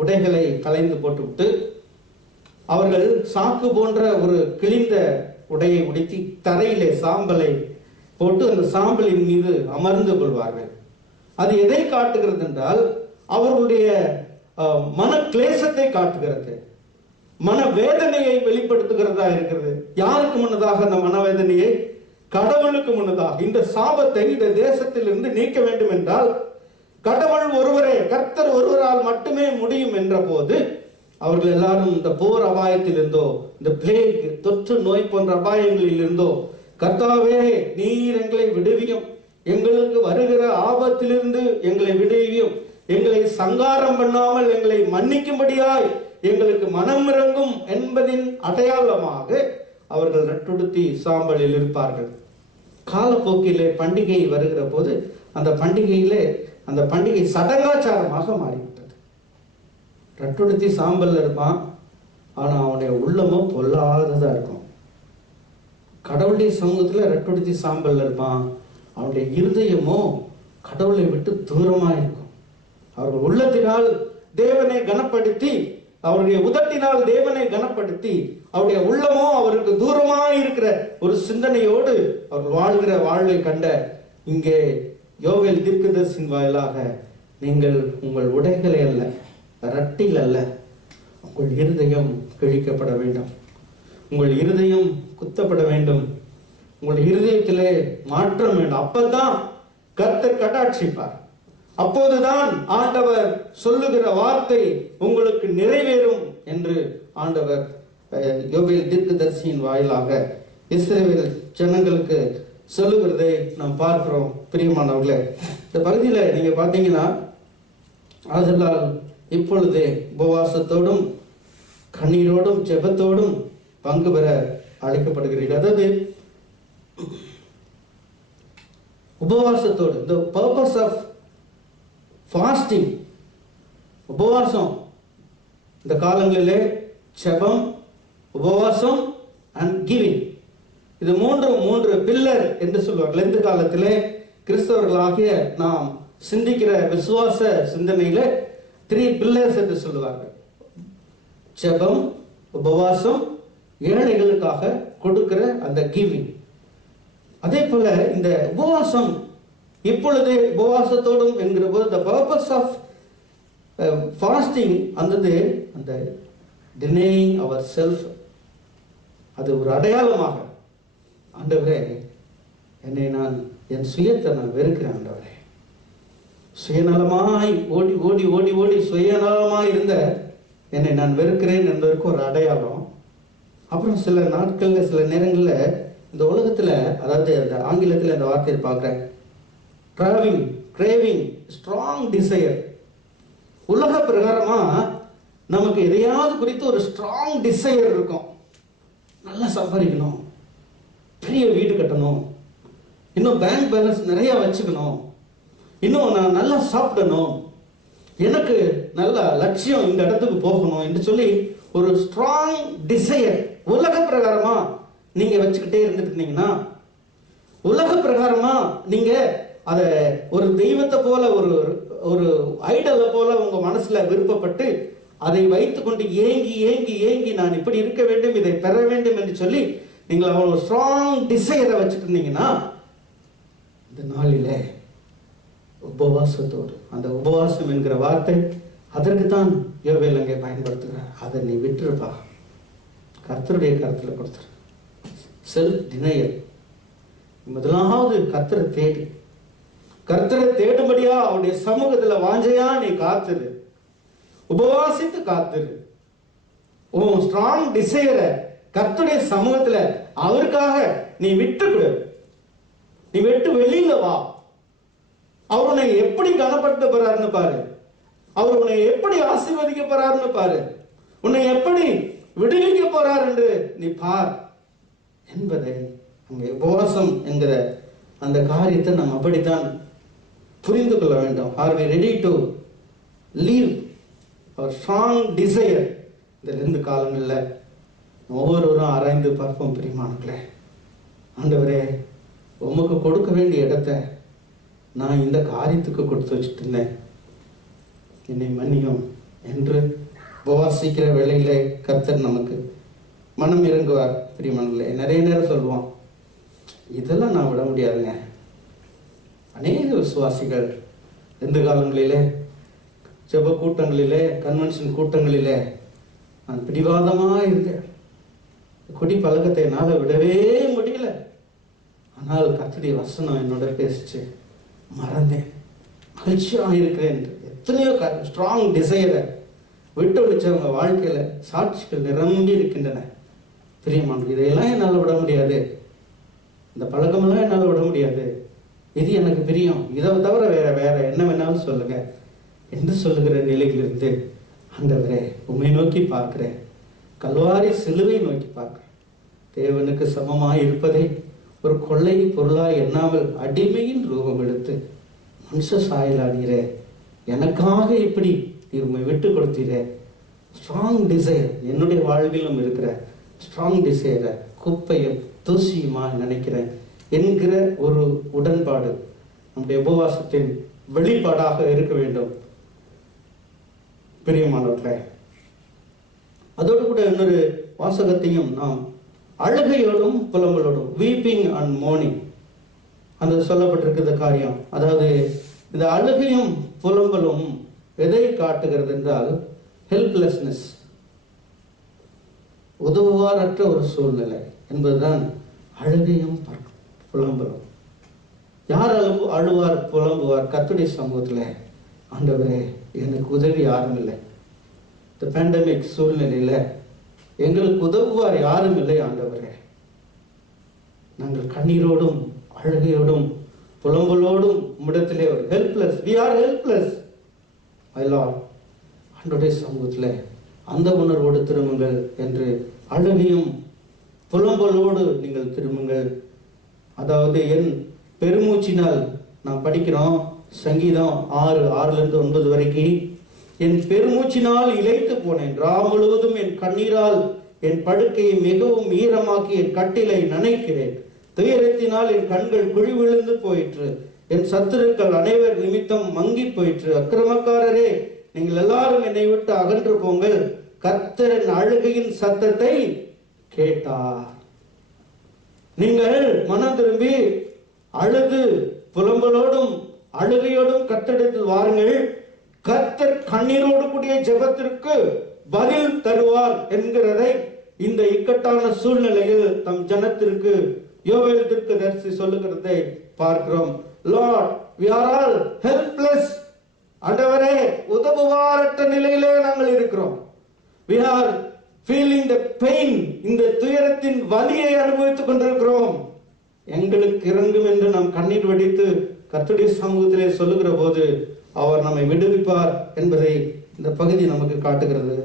உடைகளை களைந்து போட்டுவிட்டு அவர்கள் சாக்கு போன்ற ஒரு கிழிந்த உடையை உடுத்தி தரையிலே சாம்பலை போட்டு அந்த சாம்பலின் மீது அமர்ந்து கொள்வார்கள். அது எதை காட்டுகிறது என்றால், அவர்களுடைய மன கிளேசத்தை காட்டுகிறது, மன வேதனையை வெளிப்படுத்துகிறதா இருக்கிறது. யாருக்கு முன்னதாக அந்த மனவேதனையை? கடவுளுக்கு முன்னதாக. இந்த சாபத்தை இந்த தேசத்திலிருந்து நீக்க வேண்டும் என்றால் கடவுள் ஒருவரே, கர்த்தர் ஒருவரால் மட்டுமே முடியும் என்ற போது அவர்கள் எல்லாரும் இந்த போர் அபாயத்தில் இருந்தோ, இந்த பிளேக், தொற்று நோய் போன்ற அபாயங்களில் இருந்தோ, கர்த்தாவே நீர் எங்களை விடுவியும், எங்களுக்கு வருகிற ஆபத்திலிருந்து எங்களை விடுவியும், எங்களை சங்காரம் பண்ணாமல் எங்களை மன்னிக்கும்படியாய் எங்களுக்கு மனம் இறங்கும் என்பதின் அடையாளமாக அவர்கள் ரட்டுடுத்தி சாம்பலில் இருப்பார்கள். காலப்போக்கிலே பண்டிகை வருகிற போது அந்த பண்டிகை சடங்காச்சாரமாக மாறிவிட்டது. ரட்டுடுத்தி சாம்பல் இருப்பான், ஆனா அவனுடைய உள்ளமும் பொல்லாததா இருக்கும். கடவுளுடைய சமூகத்துல ரட்டுடுத்தி சாம்பல் இருப்பான், அவனுடைய இருதயமோ கடவுளை விட்டு தூரமா இருக்கும். அவர்கள் உள்ளத்தினால் தேவனை கனப்படுத்தி, அவருடைய உதட்டினால் தேவனை கனப்படுத்தி, அவருடைய உள்ளமோ அவருக்கு தூரமாக இருக்கிற ஒரு சிந்தனையோடு அவர்கள் வாழ்கிற வாழ்வை கண்ட இங்கே யோவேல் தீர்க்கதரிசியின் வாயிலாக, நீங்கள் உங்கள் உடைகளை அல்ல, ரட்டில் அல்ல, உங்கள் இருதயம் கிழிக்கப்பட வேண்டும், உங்கள் இருதயம் குத்தப்பட வேண்டும், உங்கள் இருதயத்திலே மாற்றம் வேண்டும். அப்பதான் கர்த்தர் கடாட்சிப்பார். அப்போதுதான் ஆண்டவர் சொல்லுகிற வார்த்தை உங்களுக்கு நிறைவேறும் என்று ஆண்டவர் யோவேல் தீர்க்கதரிசியின் வாயிலாக இஸ்ரவேல் ஜனங்களுக்கு சொல்லுகிறதை நாம் பார்க்கிறோம். பிரியமானவர்களே, இந்த பகுதியில் நீங்க பார்த்தீங்கன்னா, ஆதலால் இப்பொழுதே உபவாசத்தோடும் கண்ணீரோடும் ஜெபத்தோடும் பங்கு பெற அழைக்கப்படுகிறீர்கள். அதாவது உபவாசத்தோடு, the purpose of fasting, உபவாசம் இந்த காலங்களிலே ஜெபம், உபவாசம் அண்ட் கிவிங், இது மூன்று பில்லர் என்று சொல்வார்கள். இந்த காலத்திலே கிறிஸ்தவர்களாகிய நாம் சிந்திக்கிற விசுவாச சிந்தனையில 3 pillars என்று சொல்லுவார்கள். ஜெபம், உபவாசம், ஏழைகளுக்காக கொடுக்கிற அந்த கிவிங். அதே போல இந்த உபவாசம் இப்பொழுது உபவாசத்தோடும் என்கிற போது the purpose of fasting அந்த denying ourself, அது ஒரு அடையாளமாக, ஆண்டவரே என்னை என் சுயத்தை நான் வெறுக்கிறேன் ஆண்டவரே, சுயநலமாய் ஓடி ஓடி ஓடி ஓடி சுயநலமாய் இருந்த என்னை நான் வெறுக்கிறேன் என்பதற்கு ஒரு அடையாளம். அப்புறம் சில நாட்கள்ல சில நேரங்கள்ல இந்த உலகத்துல, அதாவது அந்த ஆங்கிலத்தில் இந்த வார்த்தையை பார்க்குறேன், கிரேவிங், ஸ்ட்ராங் டிசையர். உலக பிரகாரமா நமக்கு எதையாவது குறித்து ஒரு ஸ்ட்ராங் டிசையர் இருக்கும். நல்லா சம்பாதிக்கணும், பெரிய வீடு கட்டணும், இன்னும் பேங்க் பேலன்ஸ் நிறைய வச்சுக்கணும், இன்னும் நான் நல்லா சாப்பிடணும், எனக்கு நல்ல லட்சியம் இந்த இடத்துக்கு போகணும் என்று சொல்லி ஒரு ஸ்ட்ராங் டிசையர் உலக பிரகாரமா நீங்க வச்சுக்கிட்டே இருந்துட்டு இருந்தீங்கன்னா, உலக பிரகாரமா நீங்க அதை ஒரு தெய்வத்தை போல ஒரு ஐடலை போல உங்க மனசுல விருப்பப்பட்டு அதை வைத்துக்கொண்டு ஏங்கி ஏங்கி ஏங்கி நான் இப்படி இருக்க வேண்டும், இதை பெற வேண்டும் என்று சொல்லி நீங்கள் அவ்வளவு ஸ்ட்ராங் டிசைரை வச்சுட்டு இருந்தீங்கன்னா, இந்த நாளில உபவாசத்தோடு, அந்த உபவாசம் என்கிற வார்த்தை அதற்கு தான் யோவேல் அங்கே பயன்படுத்துகிறார். அதை நீ விட்டுருப்பா, கர்த்தருடைய கருத்துல கொடுத்துரு. Self denial. முதலாவது கர்த்தரை தேடும்படியா அவருடைய சமூகத்துல வாஞ்சையா நீ காத்துரு, உபவாசித்து காத்துரு. உன் ஸ்ட்ராங் டிசைரை கர்த்தருடைய சமூகத்துல அவருக்காக நீ விட்டுவிடு. நீ விட்டு வெளியில வா. அவர் உன்னை எப்படி கனப்படுத்த போறாருன்னு பாரு, அவர் உன்னை எப்படி ஆசீர்வதிக்க போறாருன்னு பாரு, உன்னை எப்படி விடுவிக்க போறார் என்று நீ பார் என்பதை அங்கே உபவாசம் என்கிற அந்த காரியத்தை நாம் அப்படித்தான் புரிந்து கொள்ள வேண்டும். Are we ready to leave our strong desire? இந்த 2 காலங்களில் ஒவ்வொருவரும் ஆராய்ந்து பார்ப்போம். பிரியமானவர்களே, ஆண்டவரே உமக்கு கொடுக்க வேண்டிய இடத்தை நான் இந்த காரியத்துக்கு கொடுத்து வச்சுட்டு இருந்தேன், என்னை மன்னியும் என்று உபவாசிக்கிற வேளையிலே கர்த்தர் நமக்கு மனம் இறங்குவார். பிரியமானவர்களே, நிறைய நேரம் சொல்லுவோம், இதெல்லாம் நான் விட முடியாதுங்க. அநேக விசுவாசிகள் எந்த காலங்களிலே ஜெப கூட்டங்களிலே, கன்வென்ஷன் கூட்டங்களிலே நான் பிடிவாதமாக இருக்கேன், குடி பழக்கத்தை என்னால் விடவே முடியல, ஆனால் கர்த்தருடைய வசனம் என்னோட பேசிச்சு, மறந்தேன், மகிழ்ச்சியாக இருக்கிறேன் என்று எத்தனையோ ஸ்ட்ராங் டிசைரை விட்டு ஒழிச்சவங்க வாழ்க்கையில சாட்சிகள் நிரம்பி இருக்கின்றன. பிரியமானவர்களே, இதையெல்லாம் என்னால் விட முடியாது, இந்த பழக்கமெல்லாம் என்னால் விட முடியாது, இது எனக்கு பிரியம், இதை தவிர வேற என்ன வேணாலும் சொல்லுங்க, என்று சொல்லுகிற நிலையிலிருந்து, ஆண்டவரே உம்மை நோக்கி பார்க்கிறேன், கல்வாரி சிலுவை நோக்கி பார்க்கிறேன். தேவனுக்கு சமமாய் இருப்பதை ஒரு கொள்ளை பொருளாய் எண்ணாமல் அடிமையின் ரூபம் எடுத்து மனுஷ சாயலானீரே, எனக்காக இப்படி நீர் உம்மை விட்டு கொடுத்தீரே. ஸ்ட்ராங் டிசைர் என்னுடைய வாழ்விலும் இருக்கிற ஸ்ட்ராங் டிசைரை குப்பையும் தூசியுமா நினைக்கிறேன் என்கிற ஒரு உடன்பாடு நம்முடைய உபவாசத்தின் வெளிப்பாடாக இருக்க வேண்டும். பிரியமானவர்களே, அதோடு கூட இன்னொரு வாசகத்தையும் நாம் அழுகையோடும் புலம்பலோடும், வீப்பிங் அண்ட் மோர்னிங், அந்த சொல்லப்பட்டிருக்கிற காரியம். அதாவது இந்த அழுகையும் புலம்பலும் எதை காட்டுகிறது என்றால் ஹெல்ப்லெஸ்னஸ், உதவுவாரற்ற ஒரு சூழ்நிலை என்பதுதான் அழுகையும் புலம்பலும். யார் அழுவார் புலம்புவார்? கர்த்தருடைய சமூகத்தில், ஆண்டவரே எனக்கு உதவி யாரும் இல்லை, இந்த பேண்டமிக் சூழ்நிலையில் எங்களுக்கு உதவுவார் யாரும் இல்லை ஆண்டவரே. நாங்கள் கண்ணீரோடும் அழுகையோடும் புலம்பலோடும் உம்மிடத்திலே ஒரு helpless, we are helpless my Lord. ஆண்டவருடைய சமூகத்தில் அந்த உணர்வோடு திரும்புங்கள் என்று அழுகையும் புலம்பலோடு நீங்கள் திரும்புங்கள். அதாவது என் பெருமூச்சினால் நாம் படிக்கிறோம் சங்கீதம் 6:6-9 வரைக்கும், என் பெருமூச்சினால் இளைத்து போனேன், ரா முழுவதும் என் கண்ணீரால் என் படுக்கையை மிகவும் ஈரமாக்கி என் கட்டிலை நனைக்கிறேன், துயரத்தினால் என் கண்கள் குழி விழுந்து போயிற்று, என் சத்துருக்கள் அனைவர் நிமித்தம் மங்கி போயிற்று, அக்கிரமக்காரரே நீங்கள் எல்லாரும் என்னை விட்டு அகன்று போங்கள், கர்த்தரின் அழுகையின் சத்தத்தை கேட்டார். நீங்கள் மனம் திரும்பி அழுது புலம்பலோடும் அழுகையோடும் கர்த்தரிடத்தில் வாருங்கள், கர்த்தர் கண்ணீரோடு கூடிய ஜெபத்திற்கு பதில் தருவார் என்கிறதை இந்த இக்கட்டான சூழ்நிலையில் தம் ஜனத்திற்கு யோவேல் தீர்க்கதரிசி சொல்லுகிறதை பார்க்கிறோம். Lord, we are all helpless. ஆண்டவரே உதவுவாரற்ற நிலையிலே நாங்கள் இருக்கிறோம். we are feeling the pain, இந்த துயரத்தின் வலியை அனுபவித்துக் கொண்டிருக்கிறோம், எங்களுக்கு இறங்கும் என்று நாம் கண்ணீர் வடித்து கர்த்தருடைய சமூகத்திலே சொல்லுகிற போது அவர் நம்மை விடுவிப்பார் என்பதை இந்த பகுதி நமக்கு காட்டுகிறது.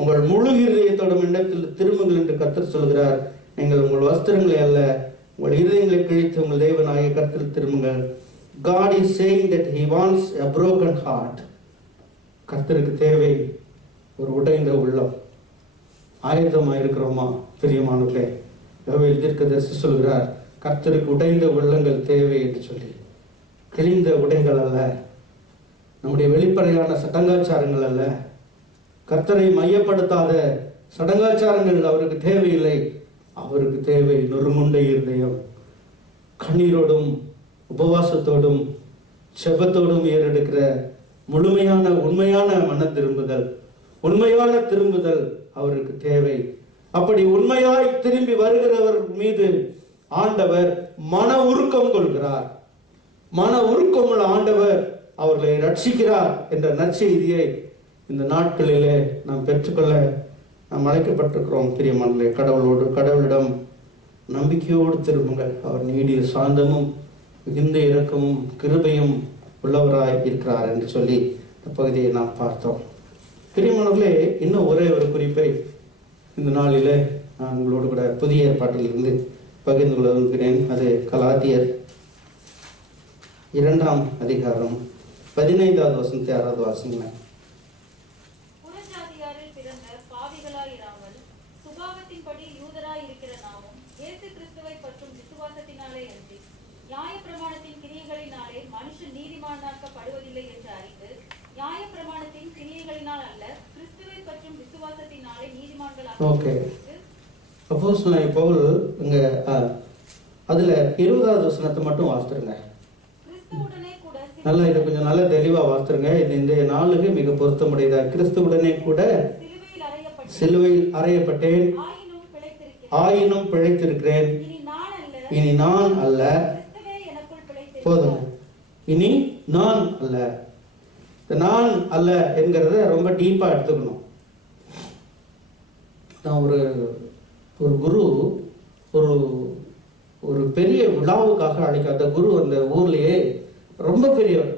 உங்கள் முழு இதயத்தோடும் இடத்தில் திரும்புங்கள் என்று கர்த்தர் சொல்கிறார். நீங்கள் உங்கள் வஸ்திரங்களை அல்ல, உங்கள் இதயங்களை கிழித்து உங்கள் தேவனாகிய கர்த்தர் திரும்புங்கள். God is saying that he wants a broken heart. கர்த்தருக்கு தேவை ஒரு உடைந்த உள்ளம். ஆயத்தமாக இருக்கிறோமா பிரியமானவர்களே? யோவேல் தீர்க்கதரிசி சொல்கிறார், கர்த்தருக்கு உடைந்த உள்ளங்கள் தேவை என்று சொல்லி. கிழிந்த உடைகள் அல்ல, நம்முடைய வெளிப்படையான சடங்காச்சாரங்கள் அல்ல, கர்த்தரை மையப்படுத்தாத சடங்காச்சாரங்கள் அவருக்கு தேவையில்லை. அவருக்கு தேவை நொறுங்குண்ட இருதயம், கண்ணீரோடும் உபவாசத்தோடும் செபத்தோடும் ஏறெடுக்கிற முழுமையான உண்மையான மன திரும்புதல், உண்மையான திரும்புதல் அவருக்கு தேவை. அப்படி உண்மையாய் திரும்பி வருகிறவர் மீது ஆண்டவர் மன உருக்கம் கொள்கிறார். மன உருக்கமுள்ள ஆண்டவர் அவர்களை ரட்சிக்கிறார் என்ற நற்செய்தியை இந்த நாட்களிலே நாம் பெற்றுக்கொள்ள நாம் அழைக்கப்பட்டிருக்கிறோம். பிரியமானவர்களே, கடவுளிடம் நம்பிக்கையோடு திரும்புங்கள். அவர் நீடிய சாந்தமும் மிகுந்த இரக்கமும் கிருபையும் உள்ளவராய் இருக்கிறார் என்று சொல்லி இந்த பகுதியை நாம் பார்த்தோம். பிரியமானவர்களே, இன்னும் ஒரே ஒரு குறிப்பை இந்த நாளில் நான் உங்களோடு கூட புதிய ஏற்பாட்டிலிருந்து பகிர்ந்து கொள்ள விரும்புகிறேன். அது கலாத்தியர் 2ஆம் அதிகாரம் 15வது வசனத்தை 6வது வாசிங்க. புறஜாதியாரில் பிறந்த பாவிகளாயிராமல் சுபாவத்தின்படி யூதராய் இருக்கிற நாமும் இயேசு கிறிஸ்துவை பற்றும் விசுவாசத்தினாலே அன்றி நியாயப்பிரமாணத்தின் கிரியைகளினாலே மனுஷன் நீதிமானாக்கப்படுவதில்லை என்று அறிந்து, நியாயப்பிரமாணத்தின் கிரியைகளினால் அல்ல கிறிஸ்துவை பற்றும் விசுவாசத்தினாலே நீதிமான்களாக. அப்போஸ்தலனாகிய பவுல் இங்க அதுல 20வது வசனத்தை மட்டும் வாசித்துருங்க. நல்லா இதை கொஞ்சம் நல்லா தெளிவா வாசித்துருங்க. இது இந்த நாளுக்கு மிக பொருத்தமுடையதா. கிறிஸ்துவுடனே கூட சிலுவையில் அறையப்பட்டேன், ஆயினும் பிழைத்திருக்கிறேன். இனி நான் அல்ல, போதும், இனி நான் அல்ல. நான் அல்ல என்கிறத ரொம்ப டீப்பா எடுத்துக்கணும். நான் ஒரு குரு ஒரு பெரிய விழாவுக்காக அழைக்க, அந்த குரு அந்த ஊர்லயே ரொம்ப பெரியவர்.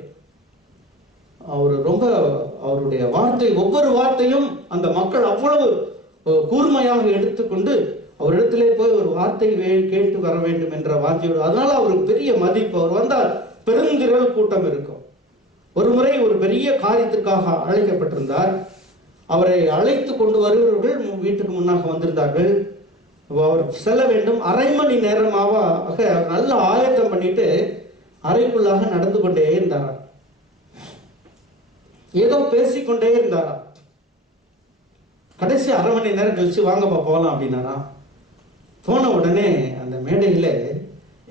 அவர் ரொம்ப அவருடைய வார்த்தை, ஒவ்வொரு வார்த்தையும் அந்த மக்கள் அவ்வளவு கூர்மையாக எடுத்துக்கொண்டு அவரிடத்திலே போய் ஒரு வார்த்தை கேட்டு வர வேண்டும் என்ற வார்த்தையோடு, அதனால அவருக்கு பெரிய மதிப்பு. அவர் வந்தால் பெருந்திரள் கூட்டம் இருக்கும். ஒரு முறை ஒரு பெரிய காரியத்திற்காக அழைக்கப்பட்டிருந்தார். அவரை அழைத்து கொண்டு வருகிறவர்கள் வீட்டுக்கு முன்னாக வந்திருந்தார்கள். அவர் செல்ல வேண்டும். அரை மணி நேரமாக நல்ல ஆயத்தம் பண்ணிட்டு அறைக்குள்ளாக நடந்து கொண்டே இருந்தாராம். ஏதோ பேசிக்கொண்டே இருந்தாராம். கடைசி அரை மணி நேரம் கழிச்சு வாங்கப்பா போகலாம் அப்படின்னாரா. போன உடனே அந்த மேடையில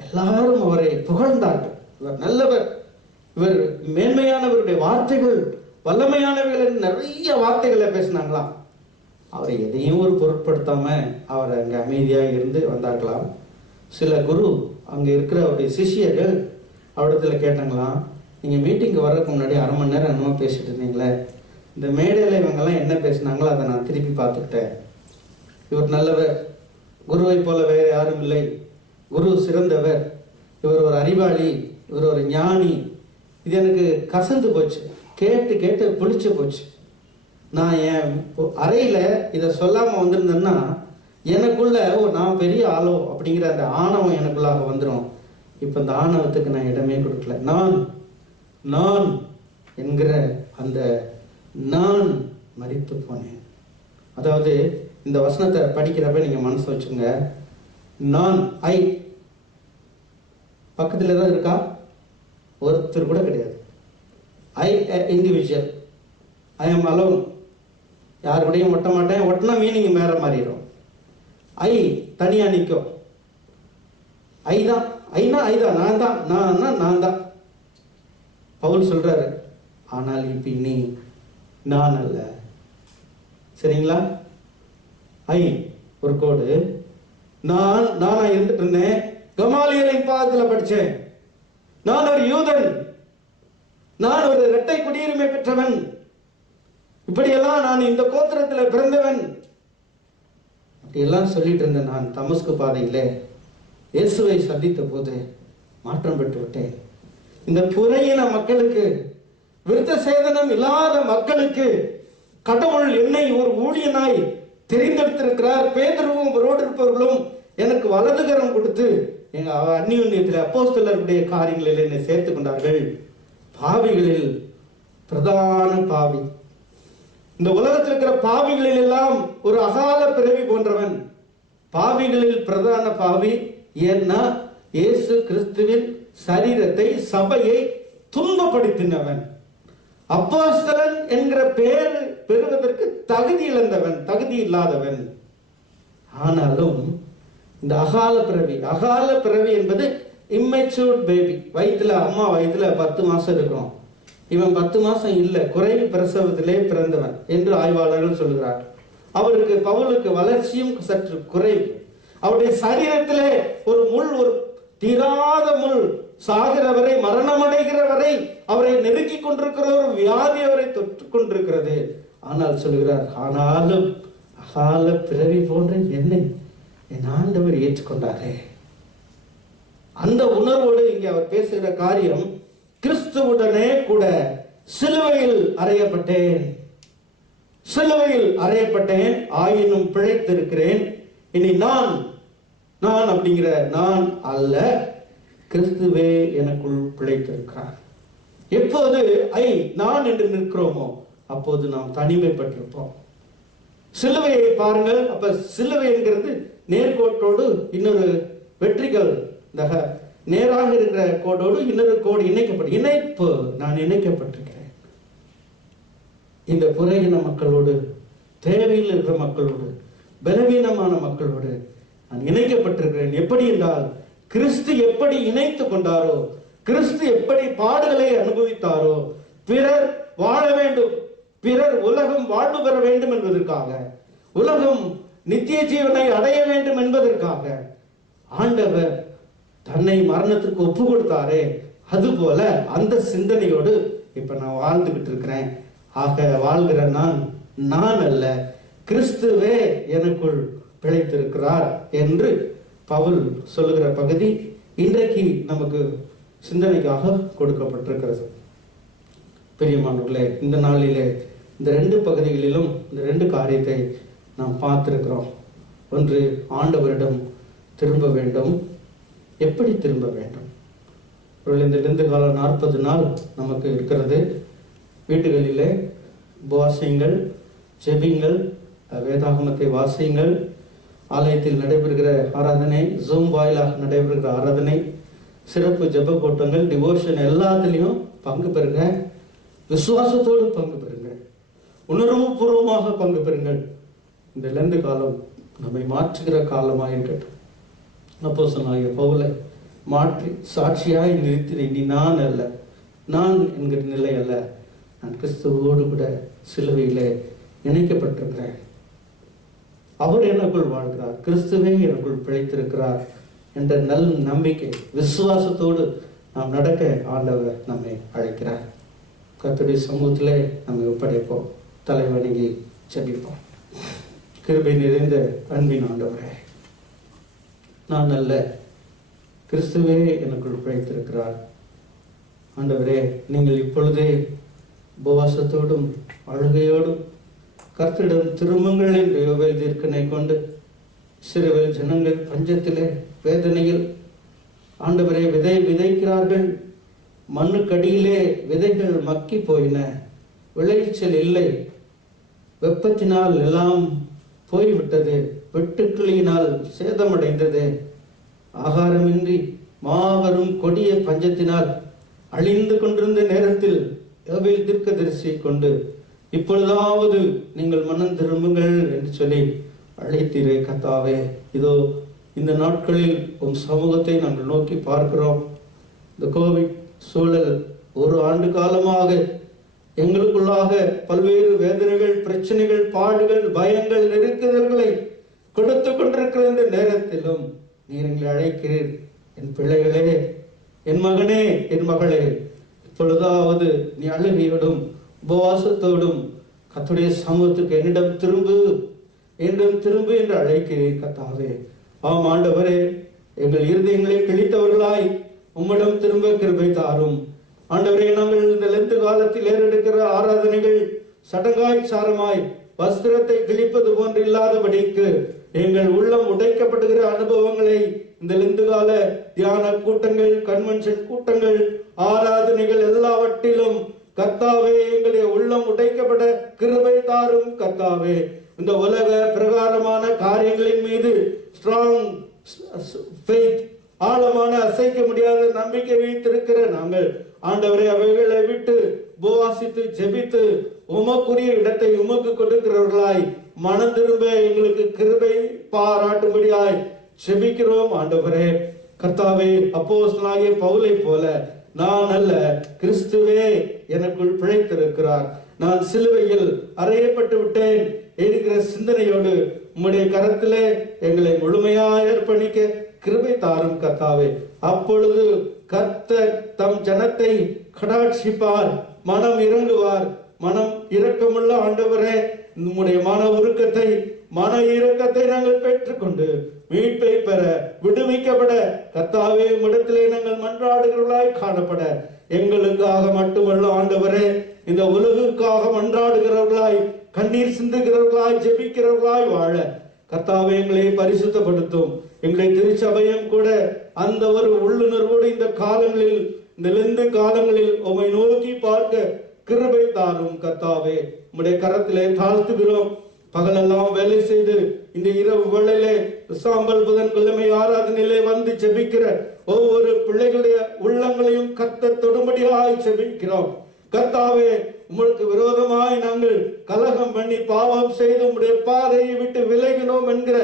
எல்லாரும் அவரை புகழ்ந்தார்கள். இவர் நல்லவர், இவர் மேன்மையானவருடைய வார்த்தைகள் வல்லமையானவர்கள், நிறைய வார்த்தைகளை பேசினாங்களாம். அவரை எதையும் ஒரு பொருட்படுத்தாம அவர் அங்கே அமைதியாக இருந்து வந்தார்களாம். சில குரு அங்கே இருக்கிற அவருடைய சிஷியர்கள் அவரிடத்துல கேட்டாங்களாம், நீங்கள் மீட்டிங்கு வர்றதுக்கு முன்னாடி அரை மணி நேரம் என்னமோ பேசிட்டு இருந்தீங்களே, இந்த மேடையில் இவங்கெல்லாம் என்ன பேசினாங்களோ அதை நான் திருப்பி பார்த்துக்கிட்டேன். இவர் நல்லவர், குருவை போல வேறு யாரும் இல்லை, குரு சிறந்தவர், இவர் ஒரு அறிவாளி, இவர் ஒரு ஞானி. இது எனக்கு கசந்து போச்சு, கேட்டு கேட்டு புளிச்சு போச்சு. நான் என் அறையில் இதை சொல்லாமல் வந்திருந்தேன்னா எனக்குள்ள நான் பெரிய ஆளோ அப்படிங்கிற அந்த ஆணவம் எனக்குள்ளாக வந்துடும். இப்போ இந்த ஆணவத்துக்கு நான் இடமே கொடுக்கல. நான் என்கிற அந்த நான் மரித்து போனேன். அதாவது இந்த வசனத்தை படிக்கிறப்ப நீங்கள் மனசு வச்சுங்க. நான் ஐ பக்கத்தில் தான் இருக்கா, ஒருத்தர் கூட கிடையாது. ஐ இண்டிவிஜுவல், ஐ எம் அலோன். யார் கூடயும் ஒட்ட மாட்டேன். ஒட்டினா மீனிங் வேற மாறிடும். ஐ தனியாக நிற்கும். ஐ தான், ஐனா ஐ தான், நான் தான், நான் தான். பவுல் சொல்றாரு, ஆனால் இப்ப இனி நான் அல்ல. சரிங்களா? ஐ ஒரு கோடு. நானா இருந்துட்டு இருந்தேன். கமாலியலின் பாதத்தில் படித்தேன். நான் ஒரு யூதன், நான் ஒரு இரட்டை குடியுரிமை பெற்றவன், இப்படியெல்லாம் நான் இந்த கோத்திரத்தில் பிறந்தவன், அப்படியெல்லாம் சொல்லிட்டு இருந்தேன். நான் தமஸ்கு பாதையிலே இயேசுவை சந்தித்த போது மாற்றம் பெற்று விட்டேன். இந்த புறையின மக்களுக்கு, விருத்த சேதனம் இல்லாத மக்களுக்கு கடவுள் என்னை ஒரு ஊழியனாய் தெரிந்தெடுத்திருக்கிறார். பேதுருவும் அவரோடு இருப்பவர்களும் எனக்கு வலதுகரம் கொடுத்து எங்க அந்நியுன்யத்தில் அப்போஸ்தலருடைய காரியங்களில் என்னை சேர்த்து கொண்டார்கள். பாவிகளில் பிரதான பாவி, இந்த உலகத்தில் இருக்கிற பாவிகளில் எல்லாம் ஒரு அகால பிறவி போன்றவன். பாவிகளில் பிரதான பாவி. ஏன்னா இயேசு கிறிஸ்துவின் சரீரத்தை, சபையை துன்பப்படுத்தினவன். அப்போஸ்தலன் என்கிற பெயர் பெறுவதற்கு தகுதி இழந்தவன், தகுதி இல்லாதவன். ஆனாலும் இந்த அகால பிறவி என்பது இம்மெச்சூர்ட் பேபி. வயிற்றுல, அம்மா வயிற்றுல 10 மாசம் இருக்கும். இவன் 10 மாசம் இல்லை, குறைவு பிரசவத்திலே பிறந்தவன் என்று ஆய்வாளர்கள் சொல்கிறார். அவருக்கு, பவுலுக்கு வளர்ச்சியும் சற்று குறைவு. அவருடைய சரீரத்திலே ஒரு முள், ஒரு தீராத முள், சாகிறவரை, மரணமடைகிறவரை அவரை நெருக்கி கொண்டிருக்கிற ஒரு வியாதி அவரை தொற்று கொண்டிருக்கிறது. ஆனால் சொல்கிறார், ஆனாலும் அகால பிறவி போன்ற என்னை என் ஆண்டவர் ஏற்றுக்கொண்டாரே. அந்த உணர்வோடு இங்கே அவர் பேசுகிற காரியம், கிறிஸ்துவுடனே கூட சிலுவையில் அறையப்பட்டேன், சிலுவையில் அறையப்பட்டேன், ஆயினும் பிழைத்திருக்கிறேன். இனி நான் அப்படிங்கிற நான் அல்ல, கிறிஸ்துவே எனக்குள் பிழைத்திருக்கிறார். எப்போது நான் என்று நிற்கிறோமோ அப்போது நாம் தனிமைப்பட்டிருப்போம். சிலுவையை பாருங்கள். அப்ப சிலுவை என்கிறது நேர்கோட்டோடு இன்னொரு வெற்றிகள், இந்த நேராக இருக்கிற கோடோடு இன்னொரு கோடு இணைப்பு. நான் இணைக்கப்பட்டிருக்கிறேன். இந்த புறையின மக்களோடு, தேவையில் இருக்கிற மக்களோடு, பலவீனமான மக்களோடு நான் இணைக்கப்பட்டிருக்கிறேன். எப்படி என்றால், கிறிஸ்து எப்படி இணைத்து கொண்டாரோ, கிறிஸ்து எப்படி பாடுகளை அனுபவித்தாரோ, பிறர் வாழ வேண்டும், பிறர் உலகம் வாழ்வு பெற வேண்டும் என்பதற்காக, உலகம் நித்திய ஜீவனை அடைய வேண்டும் என்பதற்காக ஆண்டவர் தன்னை மரணத்திற்கு ஒப்பு கொடுத்தாரே, அதுபோல அந்த சிந்தனையோடு இப்ப நான் வாழ்ந்துகிட்டு இருக்கிறேன். ஆக வாழ்கிற நான் அல்ல, கிறிஸ்துவே எனக்குள் பிழைத்திருக்கிறார் என்று பவுல் சொல்லுகிற பகுதி இன்றைக்கு நமக்கு சிந்தனைக்காக கொடுக்கப்பட்டிருக்கிறது. பிரியமானவர்களே, இந்த நாளிலே இந்த 2 பகுதிகளிலும் இந்த 2 காரியத்தை நாம் பார்த்திருக்கிறோம். ஒன்று, ஆண்டவரிடம் திரும்ப வேண்டும். எப்படி திரும்ப வேண்டும்? இந்த 2 காலம் 40 நாள் நமக்கு இருக்கிறது. வீடுகளிலே உபவாசியுங்கள், ஜெபிங்கள், வேதாகமத்தை வாசியுங்கள். ஆலயத்தில் நடைபெறுகிற ஆராதனை, ஜூம் வாயிலாக நடைபெறுகிற ஆராதனை, சிறப்பு ஜெப கூட்டங்கள், டிவோஷன் எல்லாத்துலேயும் பங்கு பெறுங்க. விசுவாசத்தோடு பங்கு பெறுங்கள். உணர்வு பூர்வமாக பங்கு பெறுங்கள். இந்த லெந்து காலம் நம்மை மாற்றுகிற காலமாக இருக்கட்டும். அப்போஸ்தலனாகிய பவுலை மாற்றி சாட்சியாய் நிறுத்தின இனி நான் அல்ல, நான் என்கிற நிலை அல்ல, நான் கிறிஸ்துவோடு கூட சிலுவையிலே இணைக்கப்பட்டிருக்கிறேன். அவர் எனக்குள் வாழ்கிறார், கிறிஸ்துவே எனக்குள் பிழைத்திருக்கிறார் என்ற நல் நம்பிக்கை, விசுவாசத்தோடு நாம் நடக்க ஆண்டவர் நம்மை அழைக்கிறார். கர்த்தருடைய சமூகத்திலே நம்மை ஒப்படைப்போம். தலை வணங்கி ஜெபிப்போம். கிருபை நிறைந்த அன்பின் ஆண்டவரே, நான் அல்ல, கிறிஸ்துவே எனக்குள் பிழைத்திருக்கிறார். ஆண்டவரே, நீங்கள் இப்பொழுதே உபவாசத்தோடும் அழுகையோடும் கர்த்தரிடம் திரும்புங்கள் என்று யோவேல் தீர்க்கனை கொண்டு இஸ்ரவேல் ஜனங்கள் பஞ்சத்திலே வேதனையில் ஆண்டவரே விதை விதைக்கிறார்கள். மண்ணுக்கடியிலே விதைகள் மக்கி போயின, விளைச்சல் இல்லை, வெப்பத்தினால் எல்லாம் போய்விட்டது, வெட்டுக்கிளியினால் சேதமடைந்தது, ஆகாரமின்றி மாபெரும் கொடிய பஞ்சத்தினால் அழிந்து கொண்டிருந்த நேரத்தில் யோவேல் தீர்க்கதரிசியை கொண்டு இப்பொழுதாவது நீங்கள் மனம் திரும்புங்கள் என்று சொல்லி அழைத்தீரே கர்த்தாவே. இதோ இந்த நாட்களில் உன் சமூகத்தை நாங்கள் நோக்கி பார்க்கிறோம். இந்த கோவிட் சூழல் 1 ஆண்டு காலமாக எங்களுக்குள்ளாக பல்வேறு வேதனைகள், பிரச்சனைகள், பாடுகள், பயங்கள், நெருக்குதல்களை கொடுத்து கொண்டிருக்கிற இந்த நேரத்திலும் நீர் எங்களை அழைக்கிறீர். என் பிள்ளைகளே, என் மகனே, என் மகளே, இப்பொழுதாவது நீ அழுகையோடும் உபவாசத்தோடும் கர்த்தருடைய சமூகத்துக்கு என்னிடம் திரும்பு என்று அழைக்கிறீர் கர்த்தாவே. ஆம் ஆண்டவரே, எங்கள் இருதயங்களை கிழித்தவர்களாய் உம்மிடம் திரும்ப கிருபை தாரும். ஆண்டவரே, நாங்கள் இந்த லெந்து காலத்தில் ஏறெடுக்கிற ஆராதனைகள் சடங்காய் சாரமாய் வஸ்திரத்தை கிழிப்பது போன்று இல்லாதபடிக்கு எங்கள் உள்ளம் உடைக்கப்படுகிற அனுபவங்களை இந்த லெந்து கால தியான கூட்டங்கள், கன்வென்ஷன் கூட்டங்கள், ஆராதனைகள் எல்லாவற்றிலும் கர்த்தாவே எங்களுடைய உள்ளம் உடைக்கப்பட கிருபை தாரும் கர்த்தாவே. இந்த உலக பிரகாரமான காரியங்களின் மீது ஸ்ட்ராங் ஃபெய்த், ஆழமான அசைக்க முடியாத நம்பிக்கை வைத்திருக்கிற நாங்கள் ஆண்டவரே அவைகளை விட்டு உபவாசித்து ஜெபித்து உமக்குரிய இடத்தை உமக்கு கொடுக்கிறவர்களாய் மனம் திரும்ப எங்களுக்கு கிருபை பாராட்டும்படியாய் ஜெபிக்கிறோம் ஆண்டவரே. கர்த்தாவே, அப்போஸ்தலனாகிய பவுலை போல நான் அல்ல, கிறிஸ்துவே எனக்குள் பிழைத்திருக்கிறார், நான் சிலுவையில் அறையப்பட்டு விட்டேன் என்கிற சிந்தனையோடு உம்முடைய கரத்திலே எங்களை முழுமையாய் அர்ப்பணிக்க கிருபை தாரும் கர்த்தாவே. அப்பொழுது கர்த்தர் தம் ஜனத்தை கடாட்சிப்பார், மனம் இறங்குவார். மனம் இரக்கமுள்ள ஆண்டவரே, உம்முடைய மன உருக்கத்தை, மன இரக்கத்தை நாங்கள் பெற்றுக்கொண்டு மீட்பை பெற, விடுவிக்கப்பட கர்த்தாவே உம்மிடத்திலே நாங்கள் மன்றாடுகிறவர்களாய் காணப்பட, எங்களுக்காக மட்டுமல்ல ஆண்டவரே, இந்த உலகுக்காக மன்றாடுகிறவர்களாய், கண்ணீர் சிந்துகிறவர்களாய், ஜெபிக்கிறவர்களாய் வாழ கர்த்தாவே எங்களை பரிசுத்தப்படுத்தும். எங்களை திருச்சபையும் கூட அந்த ஒரு உள்ளுணர்வோடு இந்த காலங்களில், இந்த லெந்து காலங்களில் உம்மை நோக்கி பார்க்க கிருபை தாரும் கர்த்தாவே. உம்முடைய கரத்திலே தாழ்த்துகிறோம். பகலெல்லாம் வேலை செய்து இந்த இரவு வேளையிலே சாம்பல் புதன்கிழமை ஆராதனையிலே வந்து ஜெபிக்கிற ஒவ்வொரு பிள்ளைகளுடைய உள்ளங்களையும் கர்த்தர் தொடும்படியாய் ஜெபிக்கிறோம் கர்த்தாவே. உங்களுக்கு விரோதமாய் நாங்கள் கலகம் பண்ணி பாவம் செய்து உம்முடைய பாதையை விட்டு விலகினோம் என்கிற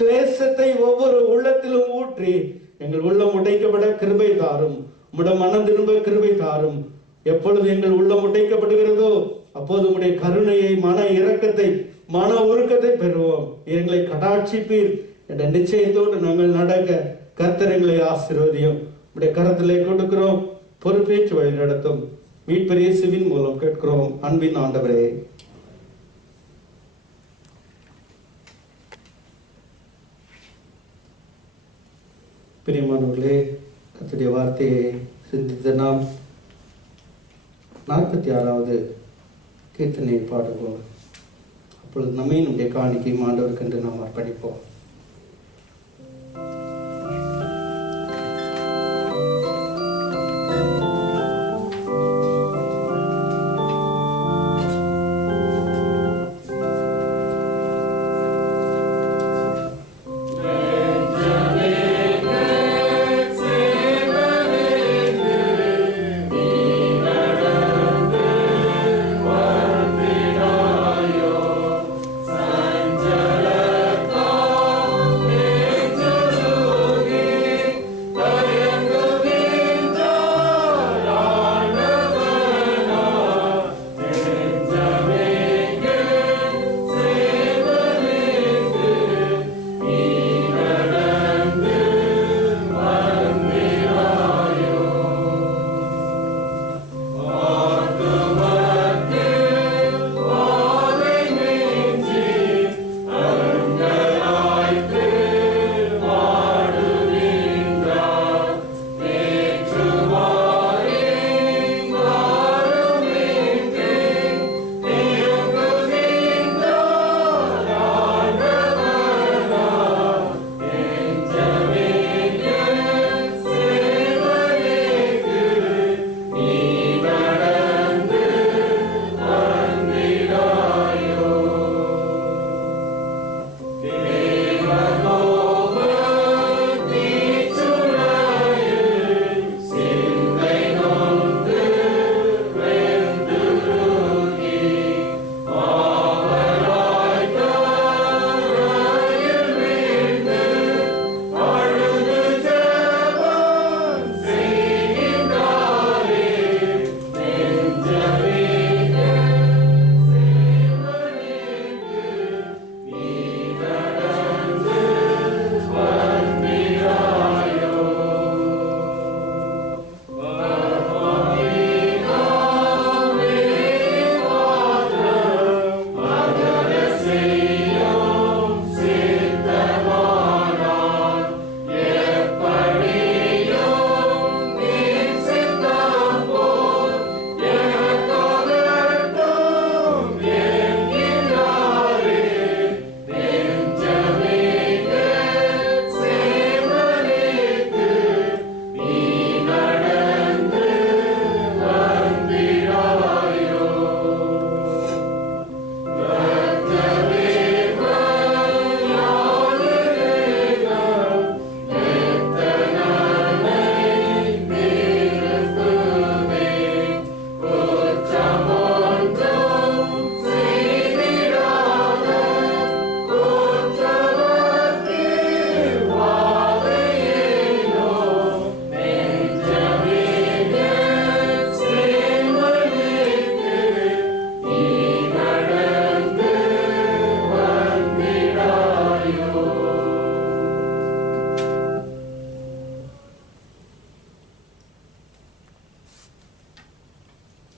கிளேசத்தை ஒவ்வொரு உள்ளத்திலும் ஊற்றி எங்கள் உள்ளம் உடைக்கப்பட கிருபை தாரும். உம்முடைய மனம் திரும்ப கிருபை தாரும். எப்பொழுது எங்கள் உள்ளம் உடைக்கப்படுகிறதோ அப்போது உம்முடைய கருணையை, மன இரக்கத்தை, மன உருக்கத்தை பெறுவோம். எங்களை கடாட்சிப்பீர் என்ற நிச்சயத்தோடு நாங்கள் நடக்க கர்த்தர் எங்களை ஆசீர்வதியும். உம்முடைய கரத்திலே கொடுக்கிறோம். பொறுப்பேற்று வழி நடத்தும். மீட்பர் இயேசுவின் மூலம் கேட்கிறோம் அன்பின் ஆண்டவரே. பிரியமானவர்களே, கர்த்தருடைய வார்த்தையை சிந்தித்த நாம் 46வது கீர்த்தனையை பாடுவோம். அப்பொழுது நம்மை நம்முடைய காணிக்கையும் ஆண்டவருக்கு என்று நாம் அர்ப்பணிப்போம்.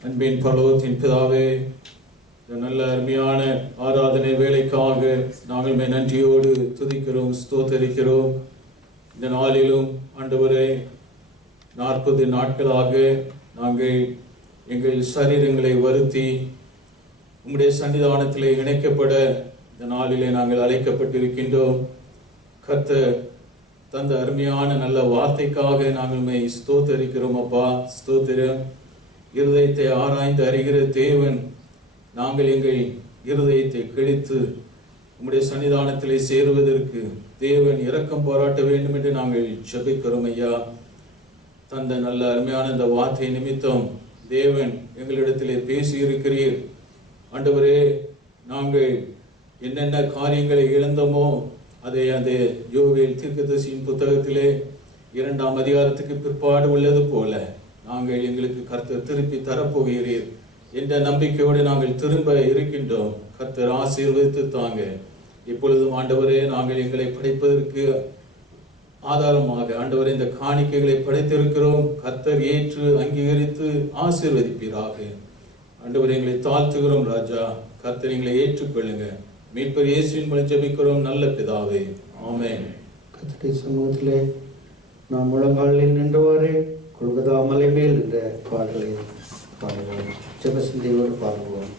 அன்பின் பரலோகத்தின் பிதாவே, இந்த நல்ல அருமையான ஆராதனை வேலைக்காக நாங்கள் நன்றியோடு துதிக்கிறோம், ஸ்தோத்தரிக்கிறோம். இந்த நாளிலும் ஆண்டவரே, 40 நாட்களாக நாங்கள் எங்கள் சரீரங்களை வருத்தி உம்முடைய சன்னிதானத்திலே இணைக்கப்பட இந்த நாளிலே நாங்கள் அழைக்கப்பட்டிருக்கின்றோம். கர்த்தர் தந்த அருமையான நல்ல வார்த்தைக்காக நாங்கள் ஸ்தோத்தரிக்கிறோம். அப்பா, ஸ்தோத்திரம். இருதயத்தை ஆராய்ந்து அறிகிற தேவன், நாங்கள் எங்கள் இருதயத்தை கிழித்து உம்முடைய சன்னிதானத்திலே சேருவதற்கு தேவன் இரக்கம் பாராட்ட வேண்டும் என்று நாங்கள் ஜெபிக்கிறோம். ஐயா, தந்த நல்ல அருமையான இந்த வார்த்தை நிமித்தம் தேவன் எங்களிடத்திலே பேசி இருக்கிறீர். ஆண்டவரே, நாங்கள் என்னென்ன காரியங்களை இழந்தோமோ அதை அந்த யோவேல் தீர்க்கதரிசியின் புத்தகத்திலே 2ஆம் அதிகாரத்துக்கு பிற்பாடு உள்ளது போல நாங்கள் எங்களுக்கு கர்த்தர் திருப்பி தரப்போகிறீர் என்ற நம்பிக்கையோடு நாங்கள் திரும்ப இருக்கின்றோம். கர்த்தர் ஆசீர்வதித்து தாங்க. இப்பொழுதும் ஆண்டவரே, நாங்கள் எங்களை படைப்பதற்கு ஆதாரமாக ஆண்டவரே இந்த காணிக்கைகளை படைத்திருக்கிறோம். கர்த்தர் ஏற்று அங்கீகரித்து ஆசீர்வதிப்பீராக. ஆண்டவரே, எங்களை தாழ்த்துகிறோம் ராஜா. கர்த்தர் எங்களை ஏற்றுக்கொள்ளுங்க. மீட்பர் இயேசுவின் மூலம் ஜெபிக்கிறோம் நல்ல பிதாவே, ஆமென். கர்த்தருடைய சமூகத்திலே நாம் முழங்காலில் நின்றவாறே கொல்கதா மலை மேல் என்ற பாடலை பாடுவோம். ஜெபசிந்தையோடு பாடுவோம்.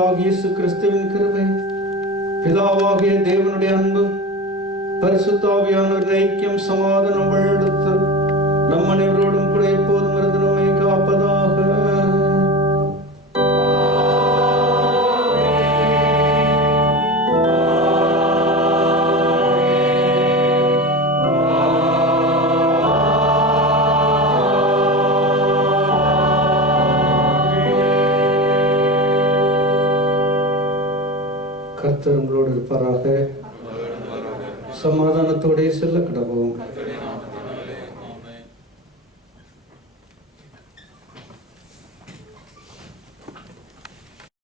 ஆண்டவராகிய இயேசு கிறிஸ்துவின் கிருபை, பிதாவாகிய தேவனுடைய அன்பு, பரிசுத்த ஆவியானவரின் ஐக்கியம், சமாதானம், வழிநடத்தல் நம் அனைவரோடும் கூட எப்போதும் இருந்து நம்மை காப்பதாக. கர்த்தர் உங்களோடு இருப்பாராக. சமாதானத்தோடே செல்ல கடவோம்.